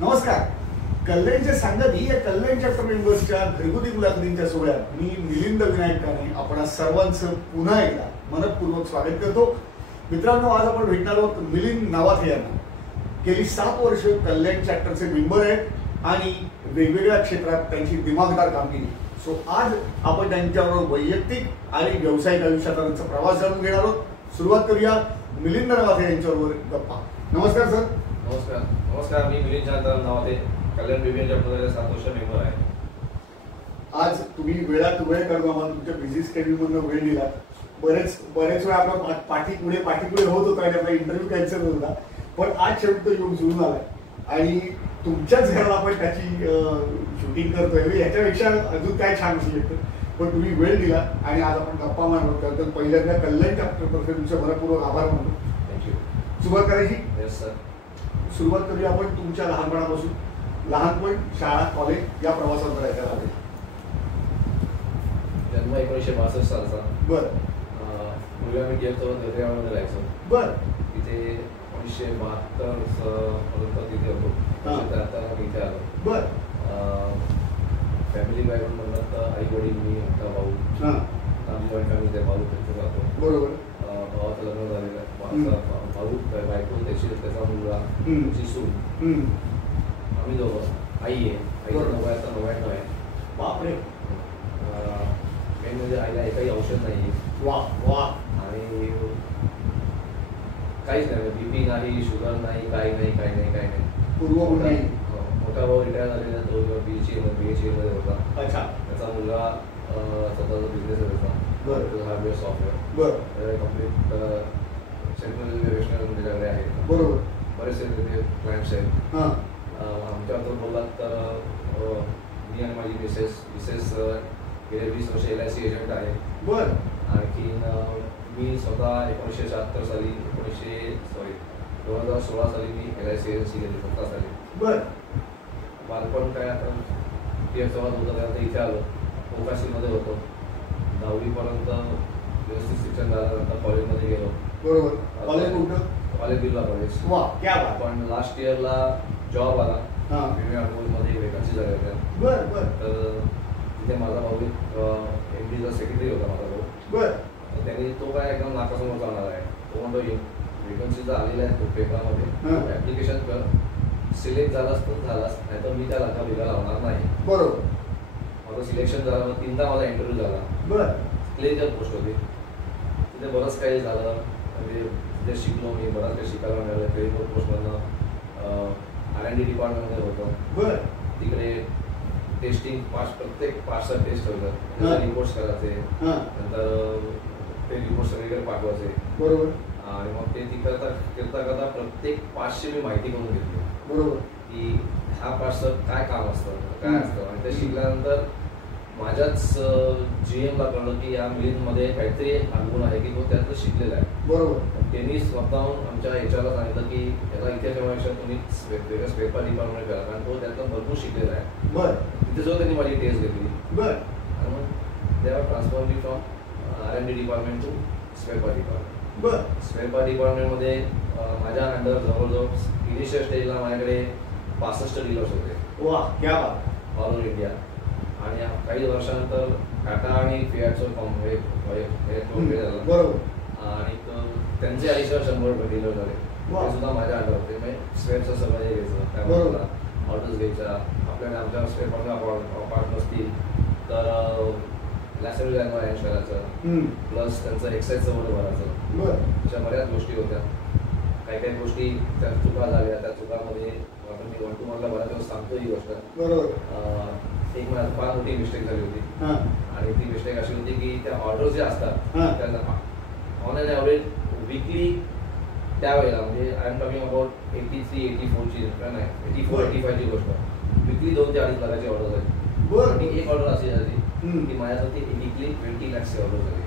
नमस्कार. कल्याणच्या सांगती या कल्याण चॅप्टर मेंबर्सच्या घरगुती मुलाखतींच्या सोहळ्यात मी मिलिंद विनायक काणे आपण सर्वांचं पुन्हा एकदा मनपूर्वक स्वागत करतो. मित्रांनो, आज आपण भेटणार आहोत मिलिंद नवाथे यांना. गेली 7 वर्ष कल्याण चॅप्टरचे मेंबर आहेत आणि वेगवेगळ्या क्षेत्रात त्यांची दिमागदार कामगिरी. सो आज आपण त्यांच्याबरोबर वैयक्तिक आणि व्यावसायिक आयुष्याचा प्रवास जाणून घेणार आहोत. सुरुवात करूया मिलिंद नवाथे यांच्याबरोबर गप्पा. नमस्कार सर. नमस्कार. नमस्कार. मी मिलिंद शांताराम नवाथे, कल्याण विभिन्न चॅप्टरचे 7 वर्ष मेंबर आहे. आज तुम्ही वेळात वेळ काढून आम्हाला तुमच्या बिझी स्केड्यूलमधून वेळ दिला. बरेच वेळा आपला पाठीपुढे होत होता आणि आपला इंटरव्ह्यू कॅन्सल होत होता, पण आज शेवटी तो येऊन जुळून आलाय आणि तुमच्याच घराला आपण त्याची शूटिंग करतोय. ह्याच्यापेक्षा अजून काय छान असू शकतं. पण तुम्ही वेळ दिला आणि आज आपण गप्पा मारलो. तर पहिल्यांदा कल्याण चॅप्टरतर्फे तुमचे मनपूर्वक आभार मानतो. थँक्यू. सुरुवात करायची. Yes sir. सुरुवात करूया आपण तुमच्या लहानपणापासून. लहानपण, शाळा, कॉलेज या प्रवासात करायचा आहे. जन्म 1962 सालचा. बरं. मुलगा मी गेलो मध्ये राहायचो. बरं. तिथे 1972 पर्यंत तिथे होतो. 1973 मी इथे आलो. बरं. फॅमिली बॅकग्राऊंड म्हणलं तर आई वडील, मी, मोठा भाऊ. आम्ही जॉईंट फॅमिली भाऊ तिथे जातो. बरोबर. भावाचं लग्न झालेलं आहे. भाऊ बायको, त्याचा मुलगा, त्याची सून, आम्ही दोघं. आई आहे. आईचा 99 आहे. बापरे. मेन म्हणजे आईला एकही औषध नाही आहे. वा वा. आणि काहीच नाही, बीपी नाही, शुगर नाही, काही नाही. मोठा भाऊ रिटायर झालेला, तो BHEL मध्ये होता. अच्छा. त्याचा मुलगा स्वतःचा बिझनेस होता. Hardware software. बरं. कम्प्लीट सेंट्रल रेल्वे त्याच्याकडे आहे. बरोबर. बरेचसे तिथे क्लायंट्स आहेत. आमच्याबद्दल बोललात तर मी आणि माझी मिसेस गेले 20 वर्ष LIC एजंट आहे. बरं. आणखीन मी स्वतः 1976 साली 2016 साली मी LIC एजन्सी गेली 17 साली. बरं. बालपण काय आता PF चव्हाण होतं त्यानंतर इथे आलो. मोकाशीमध्ये होतो. 10वीपर्यंत व्यवस्थित शिक्षण झाल्यानंतर कॉलेजमध्ये गेलो. बरोबर. कॉलेज कुठं? College Birla college. वा, क्या बात. पण लास्ट इयरला जॉब आला. मध्ये वेकन्सी झाल्या होत्या. बरं. तर तिथे माझा भाऊ MDचा सेक्रेटरी होता माझा भाऊ. बरं. त्यांनी तो काय एकदम नाकासमोर जाणार आहे. तो म्हणतो वेकन्सीचा आलेला आहे तो पेपरामध्ये, ऍप्लिकेशन कर, सिलेक्ट झालास तर झालास, नाही तर मी त्या लाखा बिगाला होणार नाही. बरोबर. माझं सिलेक्शन झालं. 3दा माझा इंटरव्ह्यू झाला. बरं. क्लिनिकल पोस्ट होती. तिथे बरंच काही झालं. म्हणजे तिथे शिकलो मी, बराच काही शिकायला मिळालं. क्लिनिकल पोस्टमधनं R&D डिपार्टमेंटमध्ये होतं. बरं. तिकडे टेस्टिंग प्रत्येक पार्टचा टेस्ट होतं. रिपोर्ट्स करायचे. नंतर ते रिपोर्ट सगळीकडे पाठवायचे. बरोबर. आणि मग ते ती करता प्रत्येक पार्टची मी माहिती करून घेतली. बरोबर. की ह्या पार्टचं काय काम असतं, काय असतं. आणि ते शिकल्यानंतर माझ्याच GMला कळलं की या मिलिंदमध्ये काहीतरी अवगुण आहे की तो त्यातलं शिकलेला आहे. बरोबर. त्यांनी स्वतःहून आमच्या HRला सांगितलं की याला इथे ठेवण्यापेक्षा तुम्ही वेगवेगळ्या स्पेपर डिपार्टमेंट करा, कारण तो त्यातलं भरपूर शिकलेला आहे. बरं. तिथे जो त्यांनी माझी टेस्ट घेतली. बरं. आणि मग तेव्हा transfer me from R&D department to स्पेपर डिपार्टमेंट. बरं. स्पेपर डिपार्टमेंटमध्ये माझ्या अंडर जवळजवळ इनिशियल स्टेजला माझ्याकडे 65 डीलर्स होते. वा, क्या बात. All over India. आणि काही वर्षानंतर टाटा आणि फियाटचं फॉर्म झालं. बरोबर. आणि त्यांचे 100 डीलर झाले. ते सुद्धा माझ्या अंडर होते. म्हणजे स्पेअरचं सगळं हे घ्यायचं, त्यामुळे ऑर्डर्स घ्यायच्या. आपल्याकडे आमच्या स्पेअरमध्ये पार्ट नसतील तर लॅसरी लँड अरेंज करायचं, प्लस त्यांचं एक्साईजचं वगैरे भरायचं. अशा बऱ्याच गोष्टी होत्या. काही गोष्टी त्या चुका झाल्या. त्या चुकांमध्ये आपण मी 1 to 1ला बऱ्याच दिवस सांगतो ही गोष्ट. बरोबर. एक माझी फार मोठी मिस्टेक झाली होती. आणि ती मिस्टेक अशी होती की त्या ऑर्डर्स जे असतात त्या ऑन अँड ॲव्हरेज विकली त्यावेळेला, म्हणजे आय एम टॉकिंग अबाउट 83-84ची नाही 84-85ची गोष्ट, विकली 2 ते 2.5 लाखाची ऑर्डर झाली. बरं. आणि एक ऑर्डर अशी झाली की माझ्यासाठी विकली 20 लाखची ऑर्डर झाली.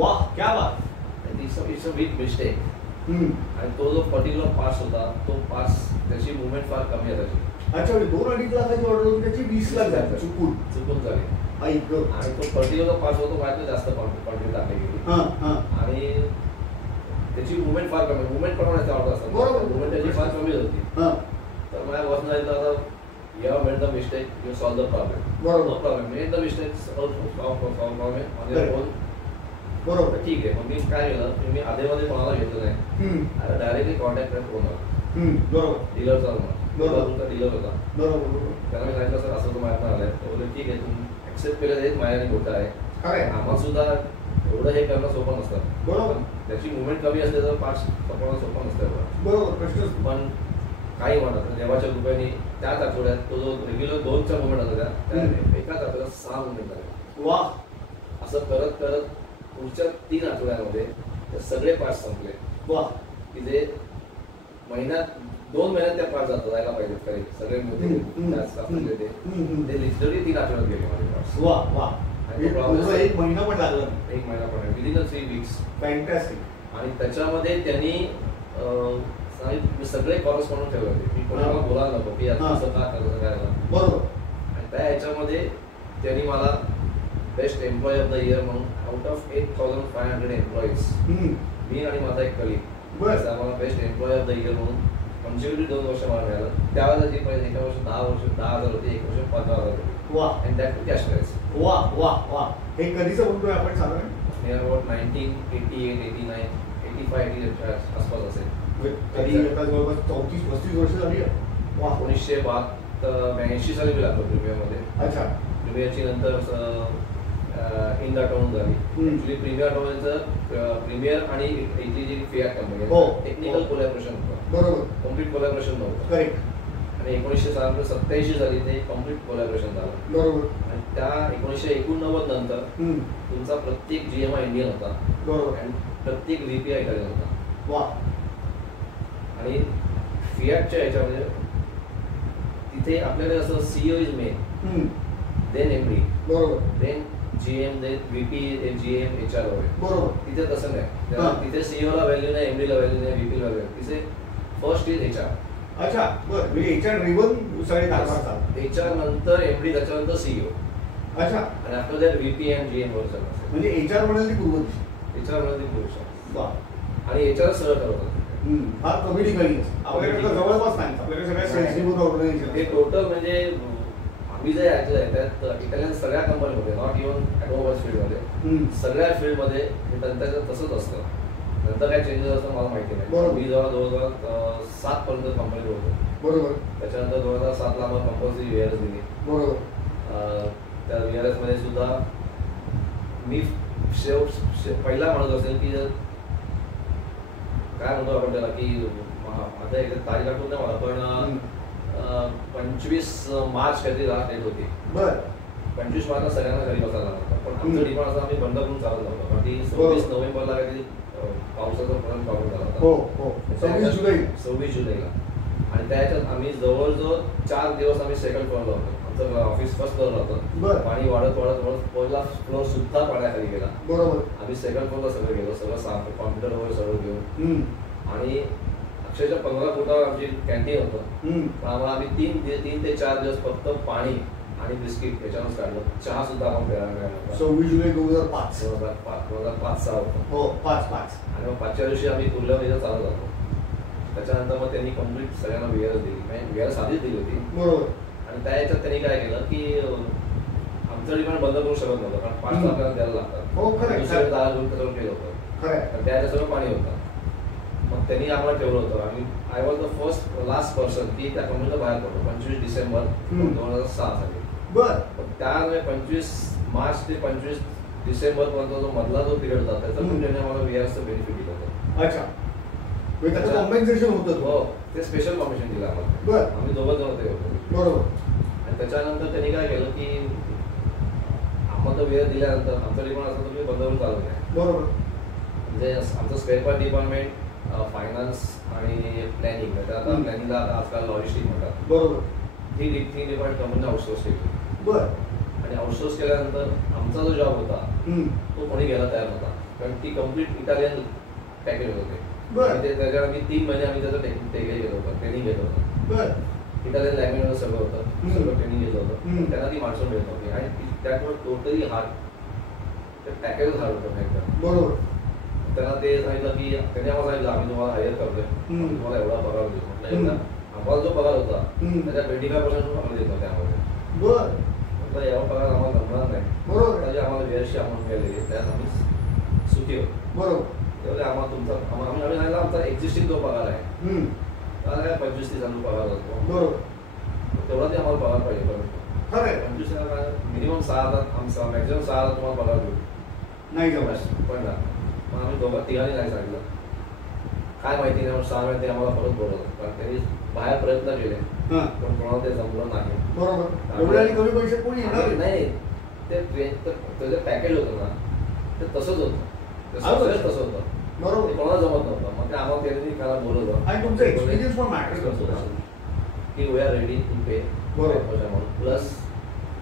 वा, क्या बात. It's a big mistake. आणि तो जो पर्टिक्युलर पार्ट्स होता तो पार्ट्स त्याची मुवमेंट फार कमी आहे त्याची. अच्छा. 2-2.5 लाखाची ऑर्डर होती, त्याची 20 लाख झाली चुकून झाली. आणि तो पर्टिक्युलर पार्ट होतो माझ्याकडे जास्त क्वांटिटी टाकली गेली. आणि त्याची मुवमेंट फार कमी, मुवमेंट प्रमाणे ऑर्डर असतात. मुवमेंट त्याची फार कमी होती. तर माझ्या बॉसने सांगितलं आता you have made the mistake, you solve the problem. बरोबर. No problem. Made the mistake, solve problem on your own. बरोबर. ठीक आहे. मग मी काय केलं की मी आधीमध्ये कोणाला घेतलं नाही. आता डायरेक्टली कॉन्टॅक्ट करत कोणाला. बरोबर. डीलरचा बरोबर. तुमचा डीलर होता. बरोबर. त्याला मी सांगितलं सर असं तो माझ्याकडे आलाय. तो बोलले ठीक आहे तुम्ही ऍक्सेप्ट केलं हेच माझ्याने मोठं आहे. आम्हाला सुद्धा एवढं हे करणं सोपं नसतं. बरोबर. त्याची मुवमेंट कमी असते तर पाच पकडणं सोपं नसतं. बरोबर. प्रश्नच. पण काही म्हणत देवाच्या कृपेने त्याच आठवड्यात तो जो रेग्युलर 2च्या मुवमेंट होता त्या एकाच आठवड्यात 6 मुवमेंट झाले. वा. असं करत करत पुढच्या 3 आठवड्यांमध्ये ते सगळे पास संपले. वा. की जे महिन्यात 2 महिन्यात त्या पास जायला पाहिजेत खरे सगळे मोठे ते लिटरली 3 आठवड्यात गेले माझे पास. वा वा. एक महिना पण लागला. एक महिना पण विदिन 3 वीक्स. फॅन्टॅस्टिक. आणि त्याच्यामध्ये त्यांनी मी सगळे कॉरेस्पॉन्डंट ठेवले होते. मी कोणाला बोलायला नको की असं का करत काय. बरोबर. आणि त्या ह्याच्यामध्ये त्यांनी मला best employee of the year म्हणून आउट ऑफ 8500 एम्प्लॉईज मी आणि माझा एक कलीग आम्हाला best employee of the year म्हणून कॉन्सिक्युटिव्ह 2 वर्ष मला मिळालं. त्यावेळेला जी पहिले एका वर्ष 10,000 होती, एक वर्ष 15,000 होती. वा. And that cash price. वा वा वा. हे कधीच बोलतोय आपण साधारण नियर अबाउट 1988, 89, 85, 88 आसपास असेल. कधी जवळपास 34-35 वर्ष झाली. वा. 1982 साली मी लागलो प्रीमियरमध्ये. अच्छा. प्रीमियरची नंतर इन द टाउन झाली. ऍक्च्युली प्रीमियर टाउनचं प्रीमियर आणि इथली जी फियाट कंपनी टेक्निकल कोलॅबोरेशन होतं. बरोबर. कम्प्लीट कोलॅबोरेशन नव्हतं. करेक्ट. आणि 1987 साली ते कम्प्लीट कोलॅबोरेशन झालं. बरोबर. आणि त्या 1989 नंतर तुमचा प्रत्येक GMI इंडियन होता. बरोबर. आणि प्रत्येक VPI इटालियन होता. वा. आणि फियाटच्या ह्याच्यामध्ये तिथे आपल्याकडे असं CEO is main, then MD, बरोबर, then GM, then VP, then GM, HR वगैरे. बरोबर. तिथे तसं नाही. तिथे CEO ला व्हॅल्यू नाही, MD ला व्हॅल्यू नाही, VP ला व्हॅल्यू. तिथे फर्स्ट इज HR. अच्छा. बरं. म्हणजे HR ड्रिव्हन सगळे कारभार. HR नंतर MD, त्याच्यानंतर CEO. अच्छा. आणि after that VP and GM वर सगळं. म्हणजे HR म्हणाल ती पूर्व दिशा. HR म्हणाल ती पूर्व दिशा. वा. आणि HR सरळ करतात. हा कमिटी काही आपल्याकडे जवळपास नाही. आपल्याकडे सगळ्या सेन्सिटिव्ह ऑर्गनायझेशन. हे टोटल म्हणजे आम्ही जे ऐकलंय त्यात इटालियन सगळ्या कंपनीमध्ये, नॉट इव्हन ऑटोमोबाईल फील्डमध्ये, सगळ्या फील्डमध्ये हे त्यांचं तसंच असतं. नंतर काय चेंजेस असतं मला माहिती नाही. मी जेव्हा 2007 पर्यंत कंपनीत होतो. बरोबर. त्याच्यानंतर 2007 ला मग कंपल्सरी VRS दिली. बरोबर. त्या VRS मध्ये सुद्धा मी पहिला म्हणत असेल की काय म्हणतो आपण त्याला की आता एक तारीख आठवत नाही मला, पण 25 मार्च काहीतरी लास्ट डेट होती. बरं. 25 मार्चला सगळ्यांना घरी बसायला लागतं. पण आमचं डिपार्ट असं आम्ही बंद करून चालत नव्हतं. कारण ती 26 नोव्हेंबरला काहीतरी पावसाचा प्रॉब्लेम झाला होता. हो हो. 26 जुलैला. आणि त्याच्यात आम्ही जवळजवळ 4 दिवस आम्ही सेकंड फ्लोअरला होतो. आमचं ऑफिस फर्स्ट फ्लोअरला होतं. पाणी वाढत वाढत वाढत पहिला फ्लोअर सुद्धा पाण्याखाली गेला. बरोबर. आम्ही सेकंड फ्लोअरला सगळं गेलो, सगळं साफ कॉम्प्युटर वगैरे सगळं घेऊन. आणि अक्षरशः 15 फुटावर आमची कॅन्टीन होतं. आम्हाला आम्ही 3 ते 4 दिवस फक्त पाणी आणि बिस्किट याच्यावरच काढलं. चहा सुद्धा आपण प्यायला मिळाला. 26 जुलै 2005 2005-6 होतं. हो 5 आणि मग 5च्या दिवशी आम्ही कुर्ला मध्ये चालत जातो. त्याच्यानंतर मग त्यांनी कम्प्लीट सगळ्यांना VRS दिली. VRS आधीच दिली होती. बरोबर. आणि त्या याच्यात त्यांनी काय केलं की आमचं डिपार्टमेंट बंद करू शकत नव्हतं, कारण 5 आपल्याला द्यायला लागतात. हो खरं. दुसऱ्या 10 जून त्याच्यावर केलं होतं. खरं. त्याच्या सगळं पाणी होतं. मग त्यांनी आम्हाला ठेवलं होतं. आणि I was the last person की त्या कंपनीला बाहेर पडतो 25 डिसेंबर 2006 साली. बरं. त्यामुळे 25 मार्च ते 25 डिसेंबर पर्यंत जो मधला जो पिरियड होता त्याचा पण त्यांनी आम्हाला VRSचं बेनिफिट दिलं होतं. अच्छा. त्याचं कॉम्पेन्सेशन होतं. हो. ते स्पेशल कॉम्पेन्सेशन दिलं आम्हाला. बरं. आम्ही दोघं जण होते. बरोबर. आणि त्याच्यानंतर त्यांनी काय केलं की आम्हाला VRS दिल्यानंतर आमचं डिपार्टमेंट असं तुम्ही बंद करून चालत नाही. बरोबर. म्हणजे आमचं स्पेअर पार्ट डिपार्टमेंट, फायनान्स आणि प्लॅनिंग, आता प्लॅनिंगला आजकाल लॉजिस्टिक म्हणतात. बरोबर. ही डिपार्टमेंट कंपनीने आउटसोर्स केली. बरं. आणि आउटसोर्स केल्यानंतर आमचा जो जॉब होता तो कोणी घ्यायला तयार नव्हता, कारण ती कम्प्लीट इटालियन पॅकेज होते. बरं. त्याच्यावर आम्ही 3 महिने आम्ही त्याचं घेत होतो, ट्रेनिंग घेत होतो. बरं. इटालियन लँग्वेजमध्ये सगळं होतं, सगळं ट्रेनिंग घेत होतं. त्यांना ती माणसं मिळत होती आणि त्यामुळे टोटली ते पॅकेज हार्ड होतं. बरोबर. त्यांना ते सांगितलं की त्यांनी आम्हाला सांगितलं आम्ही तुम्हाला हायर करतोय, तुम्हाला एवढा पगार देऊ. म्हटलं आम्हाला जो पगार होता त्याच्या 25% आम्हाला देत होते त्यामध्ये. बरं. यावर पगार आम्हाला जमणार नाही. बरोबर. म्हणजे आम्हाला वेळशी अमाऊंट मिळालेली त्यात आम्ही सुखी होतो. बरोबर. तेवढे आम्हाला तुमचा आम्ही आमचा एक्झिस्टिंग जो पगार आहे त्याला काय 25-30 पगार होतो. बरोबर. तेवढा ते आम्हाला पगार पाहिजे. खरं आहे. 25 मिनिमम 6,000 आमचा मॅक्झिमम 6,000 तुम्हाला पगार देऊ नाही जमणार पण ना. मग आम्ही दोघं तिघांनी नाही सांगितलं काय माहिती नाही. 6 महिने ते आम्हाला परत बोलवलं कारण त्यांनी बाहेर प्रयत्न केले पण कोणाला ते जमलं नाही. बरोबर. एवढे आणि कमी पैसे कोणी येणार नाही. ते जे पॅकेज होतं ना ते तसंच होतं. तसं होतं. बरोबर. ते कोणाला जमत नव्हतं. मग ते आम्हाला त्यांनी काला बोलवलं आणि तुमचा एक्सपिरियन्स पण मॅटर करतो की we are ready to pay plus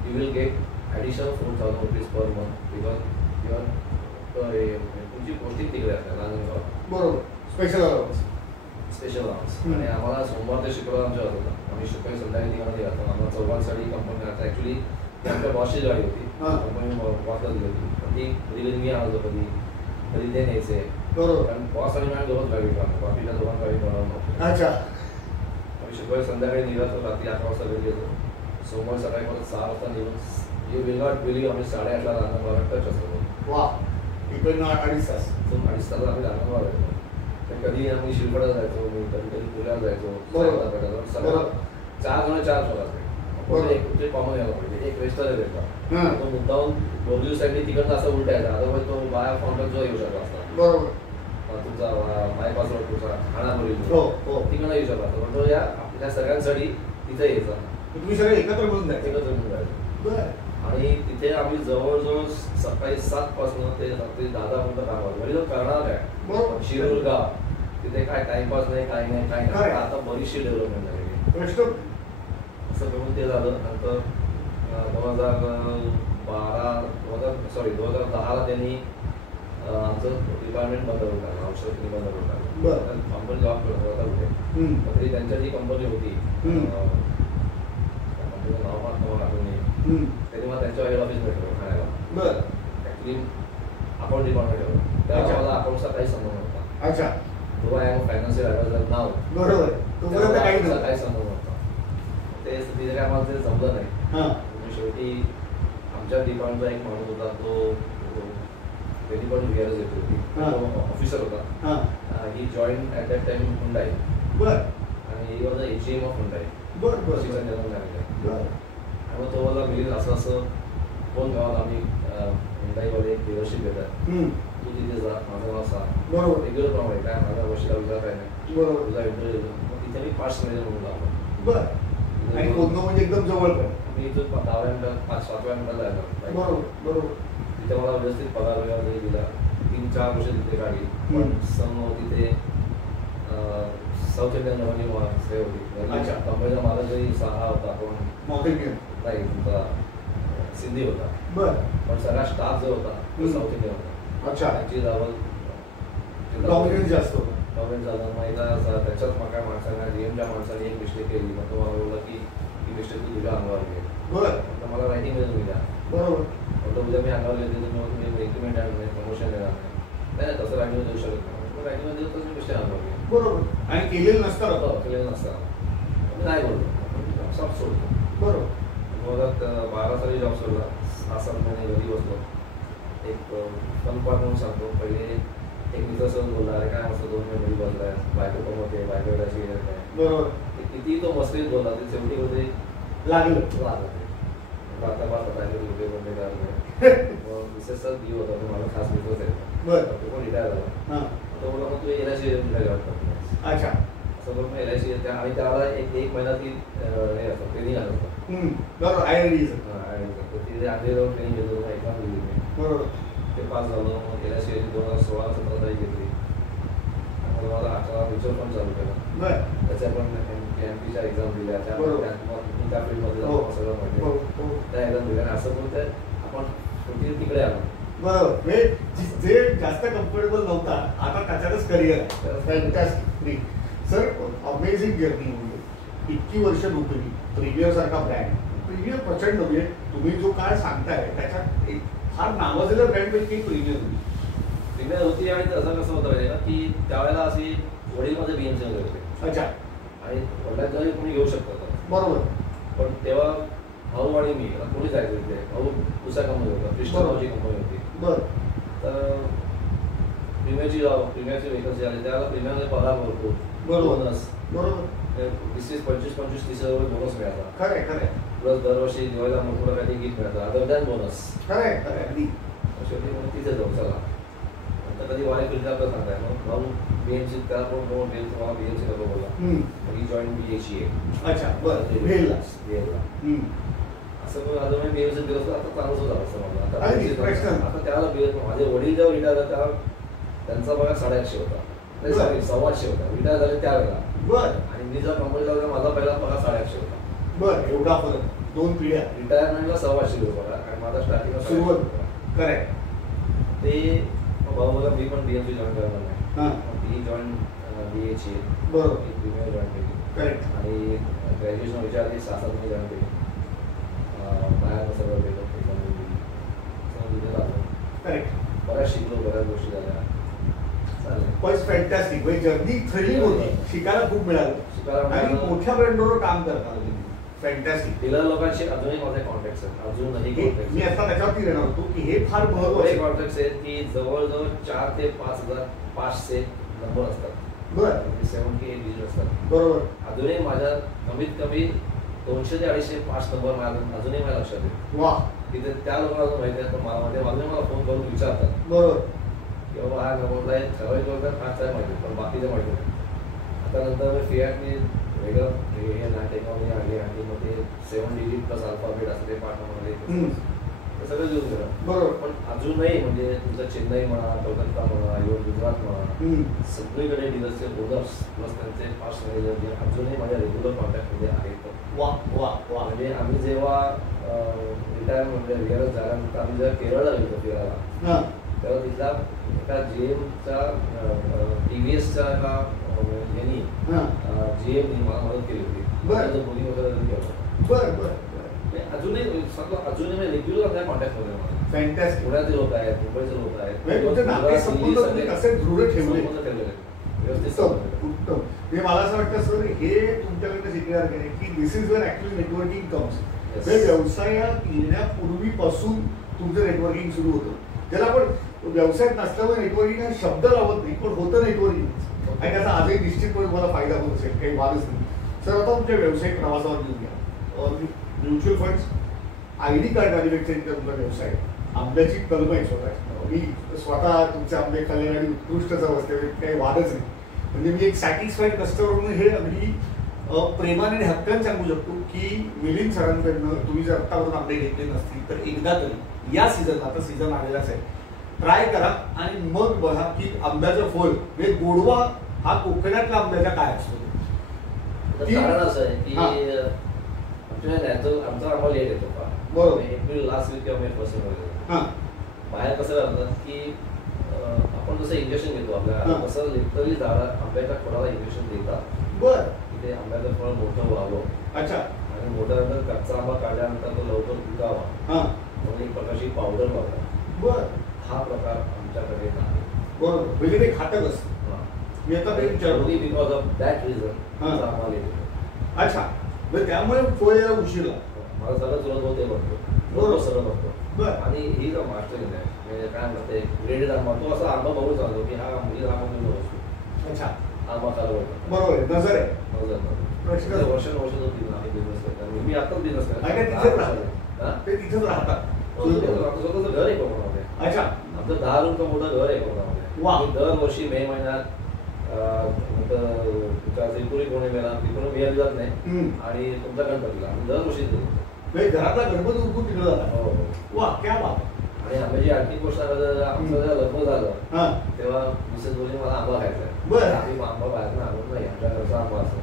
you will get additional 4,000 rupees per month because your तुमची पोस्टिंग तिकडे असते रांजणगाव. बरोबर. Special allowance. Special allowance. आणि आम्हाला सोमवार ते शुक्रवार आमच्या होता. आम्ही शुक्रवारी संध्याकाळी तिकडे घालतो. आम्हाला चौघांसाठी कंपनी आता ॲक्च्युली आमच्या बॉसची गाडी होती. कंपनी बॉसला दिली होती. ती कधी कधी मी आणतो कधी ते न्यायचे. बरोबर. कारण बॉस आणि मॅम दोघंच गाडी काढतो. बाकीच्या दोघांना गाडी बनवणार नव्हतं. अच्छा. आम्ही शुक्रवारी संध्याकाळी निघालो. रात्री 11 वाजता घरी गेलो. सोमवारी सकाळी परत 6 वाजता निघून यू विल नॉट बिलीव्ह आम्ही 8:30ला रांजणगावला टच असतो. वा. इकडनं 2.5 तास. 2-2.5 तास आम्ही रांजणगाव जायचो. कधी आम्ही शिरपडाला जायचो. कधी पुण्याला जायचो. बरोबर. 4 जण 4 प्रकारचे. एक कॉमन यायला पाहिजे. एक रेस्टॉरंट येतो. तो मुद्दाहून 2 दिवसांनी तिकडनं असं उलटायचा. अदरवाईज तो बाया कॉन्टॅक्ट जो येऊ शकतो असता. बरोबर. तुमचा बायपास रोड तुमचा खानापुरी तिकडनं येऊ शकतो. पण तो या आपल्या सगळ्यांसाठी तिथे यायचा. तुम्ही सगळे एकत्र मिळून जायचं. एकत्र मिळून जायचं. आणि तिथे आम्ही जवळजवळ सकाळी 7 पासून ते रात्री 10 पर्यंत काम करतो. म्हणजे तो करणार आहे. शिरूर गाव तिथे काय टाइमपास नाही काही नाही काय नाही. आता बरीचशी डेव्हलपमेंट झालेली. असं करून ते झालं. नंतर 2010ला त्यांनी आमचं डिपार्टमेंट बंद करून टाकलं. औषध बंद करून टाकलं. कंपनी जॉब करत होता कुठे तरी त्यांच्या जी कंपनी होती कंपनीचं नाव पण आठवून त्यांनी मला त्यांच्या हेड ऑफिस भेटलं ठाण्याला. ऍक्च्युली अकाउंट डिपार्टमेंट होतं. त्यावेळेला मला अकाउंटचा काही संबंध नव्हता. अच्छा. तो आय एम फायनान्शियल ॲडवायझर नाव. बरोबर. काही संबंध नव्हता. ते तिथे काय मला ते जमलं नाही. शेवटी आमच्या डिपार्टमेंटचा एक माणूस होता तो त्यांनी पण गॅरेज येत होती. ऑफिसर होता. He join at that time Hyundai. आणि he was the AGM of Hyundai. General manager. आणि मग तो मला मिळेल असं कोण गावात आम्ही हुंडाईवाले एक डीलरशिप घेतात. तू तिथे जा माझं नाव सांग. बरोबर. रेग्युलर प्रमाणे काय माझ्या वर्षाला तुझा काय नाही. बरोबर. तुझा इंटरव्ह्यू मग तिथे मी 5 महिने म्हणून लागलो. आणि कोणतं म्हणजे एकदम जवळ पण. मी इथून 10व्या मिनिटात 5-7व्या मिनिटात जायला. बरोबर. तिथे मला व्यवस्थित पगार वगैरे दिला. 3-4 वर्ष तिथे काढली. पण तिथे साऊथ इंडियन रेव्हन्यू सेव होती. कंपनीचा मला जरी 6 होता पण नाही तुमचा सिंधी होता. पण सगळा स्टाफ जो होता तो साऊथ इंडियन होता. अच्छा. त्यांची जावं डॉमिनन्स जास्त होतं. डॉमिनन्स झालं. महिला त्याच्यात मग काय माणसांना DMच्या माणसाने एक मिस्टेक केली. मग तो मला बोलला की ही मिस्टेक तू तुझ्या अंगावर घे. तर मला रायटिंगमध्ये तुम्ही द्या. बरोबर. म्हटलं उद्या मी अंगावर घेते तुम्ही इन्क्रिमेंट आणलं नाही प्रमोशन देणार नाही. तसं रायटिंगमध्ये देऊ शकत नाही. पण रायटिंगमध्ये देऊ तसं मिस्टेक अंगावर घे. बरोबर. आणि केलेलं नसतं. केलेलं नसतं. मी नाही बोललो. जॉब सोडतो. बरोबर. 2012 साली जॉब सोडला. 6-7 महिने घरी बसलो. एक फन पार्ट म्हणून सांगतो. पहिले एक मित्र सहज बोलला अरे काय मस्त 2 महिने घरी बसलाय. बायको कमवते बायको वेळाची येत नाही. बरोबर. किती तो मस्तीत बोलला ते शेवटी होते लागलं. आता बायको होते म्हणजे काय मग विशेषच दिव होता. तो माझा खास मित्रच आहे. तो पण रिटायर झाला. तो बोला मग तू LIC जॉब करतो. अच्छा. असं करून LIC येते आणि त्याला एक महिना ती हे असतं ट्रेनिंग आलं होतं. बरोबर. IIT तिथे आधी जाऊन ट्रेनिंग घेतो. एक्झाम दिली मी. बरोबर. ते पास झालं. मग LIC 2016-17 तारीख घेतली. आणि मला 18 म्युच्युअल फंड चालू केला. त्याच्या पण MPच्या एक्झाम दिल्या. त्या फील्डमध्ये सगळं माहिती त्या एक्झाम दिल्या. असं करून ते आपण तिकडे आलो. बरोबर. जे जास्त कम्फर्टेबल नव्हता आता त्याच्यातच करिअर आहे. Sir amazing journey. म्हणजे इतकी वर्ष नोकरी. प्रीमियर सारखा ब्रँड. प्रीमियर प्रचंड म्हणजे तुम्ही जो काय सांगताय त्याच्यात एक फार नावाजलेल्या ब्रँडपैकी प्रीमियर होती. प्रीमियर होती. आणि तसं कसं होतं माहिती ना की त्यावेळेला अशी वडील माझे BMC मध्ये होते. अच्छा. आणि वडिलांच्या कोणी घेऊ शकतात. बरोबर. पण तेव्हा भाऊ आणि मी कोणी जायचं तिथे. भाऊ दुसऱ्या कंपनी होता, कृष्णरावची कंपनी होती. बरं. तर प्रीमियरची वेकन्सी आली त्याला प्रीमियरमध्ये पगार भरपूर, बोनस. बरोबर. 25-30 हजार रुपये बोनस मिळाला. खरंय खरंय. प्लस दरवर्षी दिवाळीला मोठं काही गिफ्ट मिळालं अदर दॅन बोनस. खरंय खरंय अगदी. शेवटी मग तिथे जाऊ चला. आता कधी वारे फिरता आपल्याला सांगताय मग भाऊ बीएमसी त्याला पण तुम्हाला बीएमसी नको बोला. ही जॉईन बीएची आहे. अच्छा बरं. भेलला असं पण आता मी बीएमसी दिवस आता चांगलंच झालं असं मला. आता त्याला माझे वडील जेव्हा रिटायर झाले तेव्हा त्यांचा पगार 850 होता. नाही सॉरी 850 होता. रिटायर झाले त्यावेळेला. बरं. आणि मी जर कंपनीला होता माझा पहिला पगार 850 होता. बरं. एवढा फरक. 2 पिढ्या. रिटायरमेंटला 850 रुपये पगार आणि माझा स्टार्टिंगला सुरुवात. करेक्ट. ते भाऊ मला मी पण बीएमसी जॉईन करणार नाही. ती जॉईन बीएची आहे. बरोबर. प्रीमियर जॉईन केली. करेक्ट. आणि ग्रॅज्युएशन विचारली 6-7 महिने जॉईन केली. बाहेर सगळं केलं तिथे राहतो. करेक्ट. बऱ्याच शिकलो, बऱ्याच गोष्टी झाल्या. चालेल. पण फॅन्टॅस्टिक. म्हणजे जर्नी थ्रिलिंग होती. शिकायला खूप मिळालं आणि मोठ्या ब्रँडवर काम करता आलं. फॅन्टॅस्टिक. डीलर लोकांशी अजूनही माझे कॉन्टॅक्ट आहेत. अजूनही कॉन्टॅक्ट. मी आता त्याच्यावरती येणार होतो की हे फार महत्त्वाचे कॉन्टॅक्ट आहेत की जवळजवळ 4 ते 5,500 नंबर असतात. बरं. 78 डिजिट असतात. बरोबर. अजूनही माझ्या कमीत कमी 200 ते 250 नंबर माझ्या अजूनही माझ्या लक्षात आहे. वा. तिथे त्या लोकांना अजून माहिती आहे. मला माध्यमाला मला फोन करून विचारतात. बरोबर. की बाबा हा नंबरला आहे ठराविक लोक फास्ट आहे माहिती पण बाकीचं माहिती नाही. आता नंतर मी फियाटनी वेगळं हे ना टेक्नॉलॉजी आली आणि मग ते 7 डिजिट प्लस अल्फाबेट असं ते पाठवण्यामध्ये ते सगळं यूज केलं. बरोबर. पण अजूनही म्हणजे तुमचं चेन्नई म्हणा, कोलकाता म्हणा, इव्हन गुजरात म्हणा, सगळीकडे डीलर्सचे ओनर्स प्लस त्यांचे फास्ट मॅनेजर जे अजूनही माझ्या रेग्युलर कॉन्टॅक्टमध्ये आहेत. वा वा वा. म्हणजे आम्ही जेव्हा रिटायर म्हणजे रिअरच झाल्यानंतर आम्ही जेव्हा केरळला गेलो फिरायला तेव्हा तिथला एका जीएमचा टीव्हीएसच्या एका यांनी जीएमनी मला मदत केली होती. बरं. बोली वगैरे केलं. बरं बरं. अजूनही सगळं अजूनही रेग्युलर आपल्या कॉन्टॅक्टमध्ये मला. फॅन्टॅस्टिक. पुण्याचे लोक आहेत, मुंबईचे लोक आहेत. कसे दृढ ठेवले. व्यवस्थित. उत्तम. हे मला असं वाटतं सर हे तुमच्याकडनं शिकण्यासारखे आहे की this is where actually networking comes. व्यवसायात येण्यापूर्वीपासून तुमचं नेटवर्किंग सुरू होतं. ज्याला आपण व्यवसायात नसल्यामुळे नेटवर्किंग हा शब्द लावत नाही पण होतं नेटवर्किंग आणि त्याचा आजही निश्चितपणे मला फायदा होत असेल. काही वादच नाही. सर आता तुमच्या व्यावसायिक प्रवासावर घेऊन घ्या. म्युच्युअल फंड्स, आयडी कार्ड मॅन्युफॅक्चरिंगचा तुमचा व्यवसाय, आंब्याची कलम आहे स्वतः. मी स्वतः तुमचे आंबे खाल्ले आणि उत्कृष्टच अवस्थे काही वादच नाही. म्हणजे मी एक सॅटिस्फाईड कस्टमर म्हणून हे अगदी प्रेमाने आणि हक्काने सांगू शकतो की मिलिंद सरांकडनं तुम्ही जर आत्तापर्यंत आंबे घेतले नसतील तर एकदा तरी या सीझनला, आता सीझन आलेलाच आहे, ट्राय करा आणि मग बघा की आंब्याचं फळ म्हणजे गोडवा हा कोकणातल्या आंब्याचा काय असतो. कारण असं आहे की आमचा आंबा लेट येतो का. बरोबर. एप्रिल लास्ट वीक किंवा मे फर्स्ट वीक. बाहेर कसं करतात की आपण जसं इंजेक्शन घेतो आपल्याला तसं लिटरली झाडा आंब्याच्या खोडाला इंजेक्शन देतात. बरं. ते आंब्याचं फळ मोठं व्हावं. अच्छा. आणि मोठ्यानंतर कच्चा आंबा काढल्यानंतर तो लवकर पिकावा म्हणून एक प्रकारची पावडर लावतात. बरं. हा प्रकार आमच्याकडे नाही. बरोबर. म्हणजे ते घातक असतं. मी आता ते विचारतो बिकॉज ऑफ दॅट रिझन आम्हाला येतो. अच्छा. त्यामुळे फळ यायला उशीर लागतो. मला सगळं चुलत होते बघतो. बरोबर. सगळं बघतो. आणि ही का मास्टर आहे म्हणजे काय म्हणते ग्रेडेड आंबा. तो असा आंबा बघून सांगतो की हा मुली आंबा मी बघतो. अच्छा. आंबा खायला बघतो. बरोबर. नजर आहे. नजर वर्षानुवर्ष आम्ही बिझनेस करतो. मी आताच बिझनेस करतो. ते तिथेच राहतात. स्वतःचं घर आहे कोकणामध्ये. अच्छा. आमचं 10 रूमचं मोठं घर आहे कोकणामध्ये. दरवर्षी मे महिन्यात त्रिपुरी पौर्णिमेला तिकडून वेळ जात नाही आणि तुमचा गणपतीला दरवर्षी घरातला गणपती उरकून तिकडे झाला. हो. वा क्या बात. आणि आंब्याची आणखी गोष्ट आमचं जेव्हा लग्न झालं तेव्हा मिसेस बोलली मला आंबा खायचा आहे. बरं. आम्ही आंबा बाहेर आणत नाही, आमच्या घरचा आंबा असतो.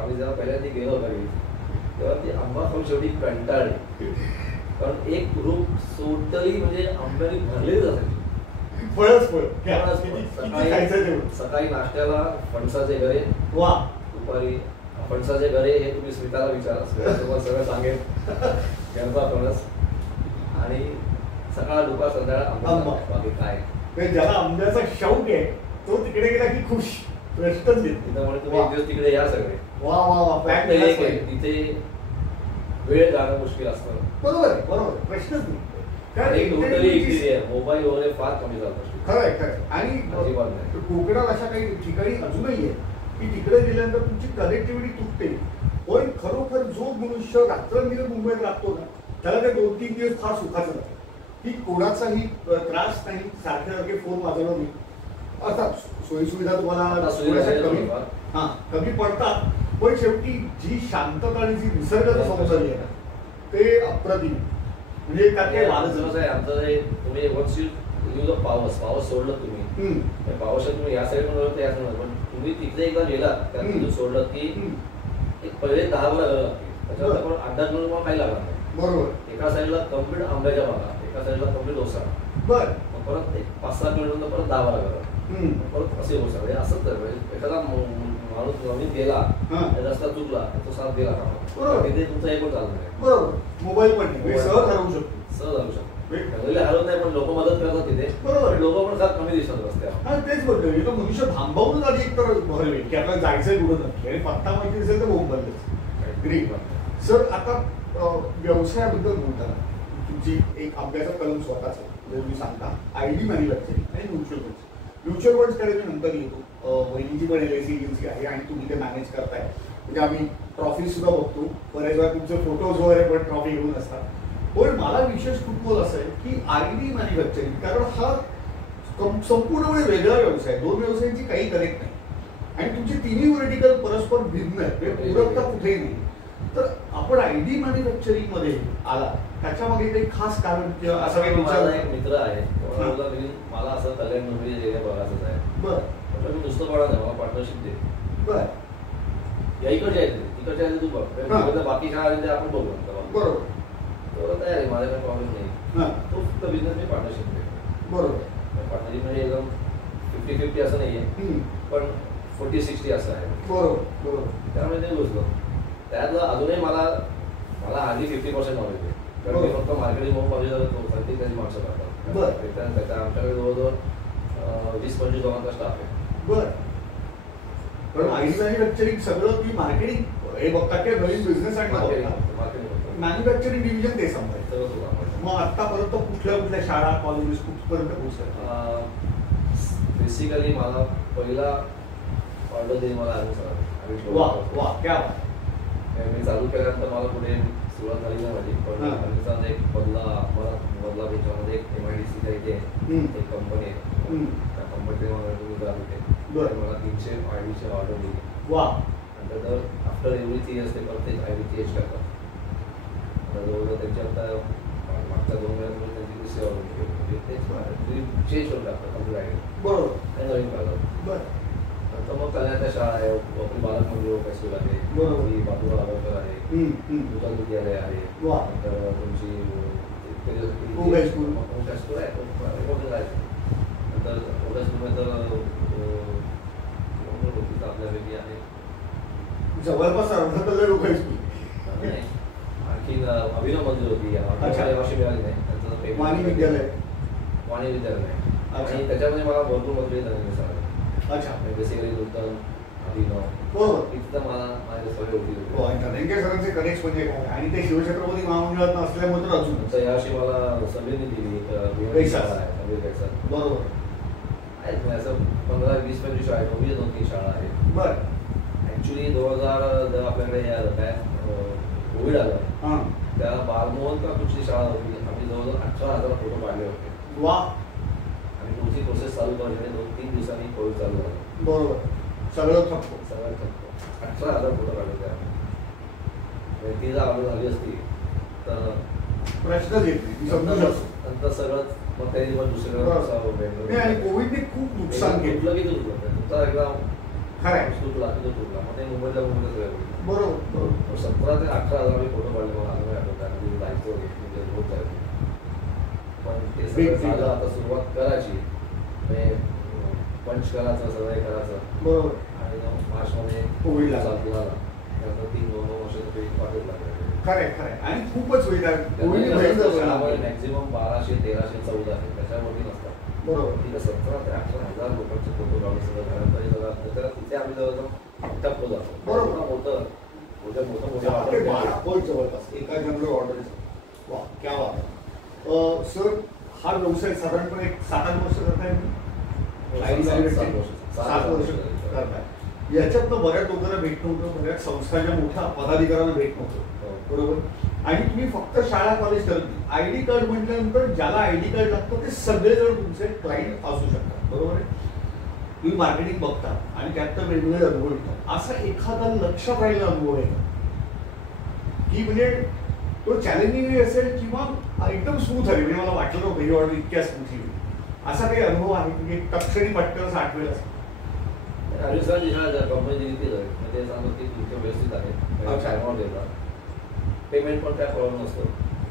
आम्ही जेव्हा पहिल्यांदा गेलो घरी तेव्हा ती आंबा खाऊन शेवटी कंटाळली. कारण एक रूम टोटली म्हणजे आंब्याने भरलेली असायची. सकाळी नाश्त्याला फणसाचे गरे. वा. दुपारी फणसाचे गरे हे तुम्ही स्मिताला विचारा, स्मिता तुम्हाला सगळं सांगेल. गरबा फणस आणि सकाळ दुपार संध्याकाळ आंबा. बाकी काय ज्याला आंब्याचा शौक आहे तो तिकडे गेला की खुश. प्रश्नच येत नाही. त्यामुळे तुम्ही एक दिवस तिकडे या सगळे. वा वा वा, फक्त एक आहे, तिथे वेळ जाणं मुश्किल असतं. बरोबर आहे, बरोबर, प्रश्नच नाही. आणि टोटली एक्झिट मोबाईल वगैरे फार कमी चालतं. खरंय खरंय. आणि कोकणात अशा काही ठिकाणी अजूनही आहे की तिकडे गेल्यानंतर तुमची कनेक्टिव्हिटी तुटते. पण खरोखर जो मनुष्य रात्रंदिवस मुंबईत राहतो ना, त्याला ते 2-3 दिवस फार सुखाचं लागतं की कोणाचाही त्रास नाही, सारखे फोन वाजवणं नाही. अर्थात सोयीसुविधा तुम्हाला कमी पडतात, पण शेवटी जी शांतता आणि जी निसर्गाचं सौंदर्य आहे ना, ते अप्रतिम. म्हणजे काय आमचं तुम्ही पावस सोडलं तुम्ही, पावसात तुम्ही या साईड म्हणून या साईड, पण तुम्ही तिकडे एकदा गेलात त्या तिथून सोडलं की एक पहिले 10 लागलं लागते, त्याच्यावर आपण 8-10 मिनिट मला काही लागणार नाही. बरोबर. एका साईडला कम्प्लीट आंब्याच्या बागा, एका साईडला कम्प्लीट ओसाड. बरं. मग परत एक 5-7 मिनिट परत 10 लागला, परत असे ओसाड. असंच तर एखादा माणूस नवीन गेला, रस्ता चुकला, तो साथ गेला का, तिथे तुमचा एक चालणार आहे. बरोबर. मोबाईल पण सहज हरवू शकतो, सहज हरवू शकतो. हरवत नाही, पण लोक मदत करतात तिथे. बरोबर. लोक पण फार कमी दिसतात रस्त्यावर. तेच बोलतो, मनुष्य थांबवून आधी एक तर भरवेल की आपल्याला जायचंय कुठं नक्की, आणि पत्ता माहिती असेल तर बोंबलच. सर, आता व्यवसायाबद्दल बोलताना तुमची एक अभ्यासाचा कलम स्वतःचा तुम्ही सांगता, आयडी मॅन्युफॅक्चरिंग आणि म्युच्युअल फंड्स. म्युच्युअल फंड्स कडे मी नंतर येतो. वहिनीची पण LIC एजन्सी आहे आणि तुम्ही ते मॅनेज करताय. म्हणजे आम्ही ट्रॉफी सुद्धा बघतो, बऱ्याच वेळा तुमचे फोटोज वगैरे पण ट्रॉफी घेऊन असतात. पण मला विशेष कुतूहल असं आहे की आयडी मॅन्युफॅक्चरिंग, कारण हा संपूर्णपणे वेगळा व्यवसाय, दोन व्यवसायांची काही कनेक्ट नाही आणि तुमची तिन्ही व्हर्टिकल परस्पर भिन्न आहे, पूरकता कुठेही नाही. तर आपण आयडी मॅन्युफॅक्चरिंग मध्ये आला, त्याच्यामध्ये काही खास कारण किंवा असं काही विचार? एक मित्र आहे, मला असं कल्याण नोकरी बघायचं आहे. बरं. मी नुसतं पडा नाही, मला पार्टनरशिप दे. बरं. या इकडच्या आहे, तिकडच्या आहे तू बघ, बाकी काय आहे ते आपण बघू. बरोबर. तो तयार आहे, माझा काही प्रॉब्लेम नाही. तो फक्त बिझनेस मी पार्टनरशिप दे. बरोबर. पार्टनरशिप म्हणजे एकदम 50-50 असं नाहीये, पण 40-60 असं आहे. बरोबर बरोबर. त्यामुळे ते घुसलो. त्यातलं अजूनही मला आधी 50% नॉलेज आहे, कारण मी फक्त मार्केटिंग म्हणून माझी प्रत्येक त्याची माणसं करतात. त्याच्या आमच्याकडे जवळजवळ 20-25 लोकांचा स्टाफ आहे. बरं. पण आयडी मॅन्युफॅक्चरिंग सगळं तुम्ही मार्केटिंग हे बघता की नवीन बिझनेस आणि मार्केटिंग मॅन्युफॅक्चरिंग डिव्हिजन ते सांभाळतं. मग आतापर्यंत कुठल्या शाळा, कॉलेजेस कुठपर्यंत पोहोचतात? बेसिकली मला पहिला ऑर्डर देईल मला अरुण सर. वा वा, क्या मी चालू केल्यानंतर मला पुढे सुरुवात झाली नाही माझी, पण अरुणचा एक बदलापूरच्यामध्ये एक MIDC इथे एक कंपनी आहे, त्या कंपनीमध्ये मला तुम्ही चालू केले. मला 300 आयडीची ऑर्डर दिली. वा. नंतर आफ्टर एव्हरी 3 इयर्स ते प्रत्येक आयडी चेंज करतात. जवळजवळ त्यांची आता मागच्या 2 महिन्यात त्यांची दुसरी ऑर्डर केली, तेच चेंज करून टाकतात आपली आयडी. बरोबर. आणि नवीन करतात. बरं. नंतर मग कल्याणच्या शाळा आहे, आपली बालक मंदिर हायस्कूल आहे, बाबूराव आगरकर आहे, दुकान विद्यालय आहे, नंतर तुमची हायस्कूल आहे, नंतर हायस्कूलमध्ये तर आपल्यापैकी आहे जवळपास आणखी अभिनव मंदिर होती, यावर्षी मिळाली नाही. त्यांचं वाणी विद्यालय आणि त्याच्यामध्ये मला भरपूर मंत्री झालेले सर. अच्छा. बेसिकली नूतन, अभिनव, बरोबर, इथं मला माझ्या सवय होती. धनंजय सरांचे कनेक्ट म्हणजे काय, आणि ते शिवछत्रपती महामंडळात असल्यामुळे तर अजून यावर्षी मला सभेने दिली शाळा आहे, सभे सर. बरोबर. आहेत असं 15-20-25 शाळा आहे, 2-3 शाळा आहेत. बरं. ऍक्च्युली 2000 जेव्हा आपल्याकडे हे आलं काय कोविड आलं, त्या बालमोहन का कुठची शाळा होती, आम्ही जवळजवळ 18,000 फोटो काढले होते. वा. आणि पुढची प्रोसेस चालू करण्याने 2-3 दिवसांनी कोविड चालू झालं. बरोबर. सगळं ठप्प. 18,000 फोटो काढले त्या. ती जर ऑर्डर झाली असती तर प्रश्नच येत नाही. नंतर सगळं मग त्यांनी पण दुसरीकडे आणि कोविडने खूप नुकसान घेतलं की तुमचा एकदा खरं आहे तुटला की तो तुटला, मग ते मुंबईला बरोबर. 17,000 ते 18,000 मी फोटो काढले, मला अजून आठवतं जायचं वगैरे रोज जायचं. पण ते सगळं झालं, आता सुरुवात करायची म्हणजे पंच करायचं, सगळं करायचं. बरोबर. आणि मार्चमध्ये कोविड चालू झाला, त्यानंतर 3-2 वर्षाचं वाटत लागलं. खरंय. आणि खूपच वेळ मॅक्झिमम 1200-1300-14 आहे, त्याच्यावरती नसतात. बरोबर. तिथं 17,000 ते 18,000 लोकांचे फोटो काढून सगळं घरात पाणी जवळ टप्प जातो. बरोबर. मोठं मोठं मोठं मोठं 10 ते 12 पॉईंट जवळपास एका जनरल ऑर्डरचा. वा, क्या बात आहे. सर, हा व्यवसाय साधारणपणे 7-8 वर्ष करताय तुम्ही? 7 वर्ष करताय. याच्यातनं बऱ्याच लोकांना भेट नव्हतं, बऱ्याच संस्थांच्या मोठ्या पदाधिकाऱ्यांना भेट नव्हतं, बरोबर. आणि तुम्ही फक्त शाळा कॉलेज करत नाही. आयडी कार्ड म्हटल्यानंतर ज्याला आयडी कार्ड लागतं ते सगळेजण तुमचे क्लायंट असू शकतात, बरोबर आहे. तुम्ही मार्केटिंग बघता आणि त्यात तर वेगवेगळे अनुभव येतात. असा एखादा लक्षात राहिलेला अनुभव आहे की म्हणजे तो चॅलेंजिंग असेल किंवा एकदम स्मूथ आहे, म्हणजे मला वाटलं नव्हतं ही ऑर्डर इतक्या स्मूथली होईल, असा काही अनुभव आहे की तक्षणी पटकन असं आठवेल असं? कंपनी दिली म्हणजे सांगतो की तुमच्या व्यवस्थित आहे, पेमेंट पण काय प्रॉब्लेम नसतो.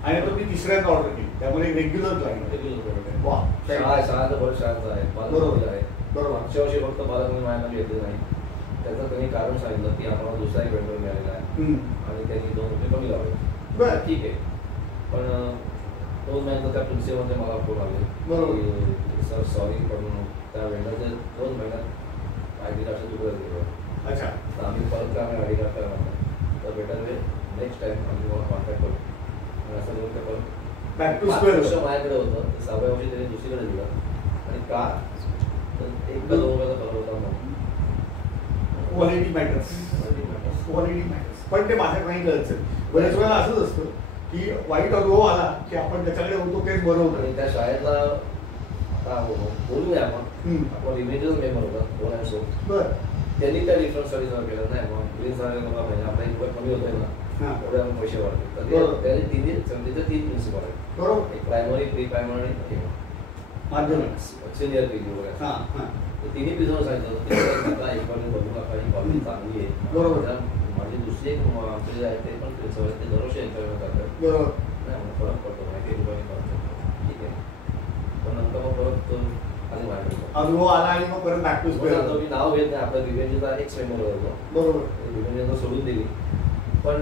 आणि आता मी तिसऱ्यांदा ऑर्डर केली, त्यामुळे रेग्युलर क्लायंट. वा, शाळाचं भर शाळाचं आहे, बरोबर आहे. बरोबर. मागच्या वर्षी फक्त बालकांनी माझ्याकडे घेतले नाही, त्याचं त्यांनी कारण सांगितलं की आम्हाला दुसरा एक वेंडर मिळालेला आहे आणि त्यांनी 2 रुपये कमी लावले. बरं, ठीक आहे. पण 2 महिन्यात त्या प्रिन्सिपलने मला फोन आले, बरोबर सर सॉरी, पण त्या वेंडरचे 2 महिन्यात आयडी कार्डचं तुकडं दिलं. अच्छा. तर आम्ही परत काय आयडी कार्ड करणार, तर बेटर वे नेक्स्ट टाइम आम्ही मला कॉन्टॅक्ट करू. असं करून ते परत बॅक टू स्क्वेअर माझ्याकडे होतं, 6व्या वर्षी त्यांनी दुसरीकडे दिलं. आणि का तर 1 का 2 रुपयाचा फरक होता म्हणून. Quality matters, quality matters. पण ते माझ्या नाही कळत. बऱ्याच वेळा असंच असतं की वाईट अनुभव आला की आपण त्याच्याकडे होतो तेच बरं होतं. आणि त्या शाळेतला आता बोलूया आपण इमेजेस मेंबर होता 2 आणि 6. बरं. त्यांनी त्या डिफरन्ससाठी जर केलं नाही, मग प्लीज मला म्हणजे आपला एक कमी होतोय ना, एवढे आपण पैसे वाढते. तर त्याने 3 प्रिन्सिपल आहेत, बरोबर. एक प्रायमरी, प्री प्रायमरी आणि माध्यमिक सिनियर केजी वगैरे. तिन्ही बिझनेस सांगितलं एक बघू नका, ही कॉलेज चांगली आहे, बरोबर. माझी दुसरी एक आमचे जे आहे ते पण प्रिन्सिपल आहेत, ते दरवर्षी एन्जॉय करतात, बरोबर. नाही फरक पडतो, माहिती रुपयाने फरक पडतो, ठीक आहे. पण नंतर मग परत आणि अनुभव आला आणि मग परत बॅक टू स्क्वेअर. मी नाव घेत नाही, आपल्या दिव्यांजीचा एक मेंबर होतो, बरोबर. दिव्यांजीचा सोडून दिली, पण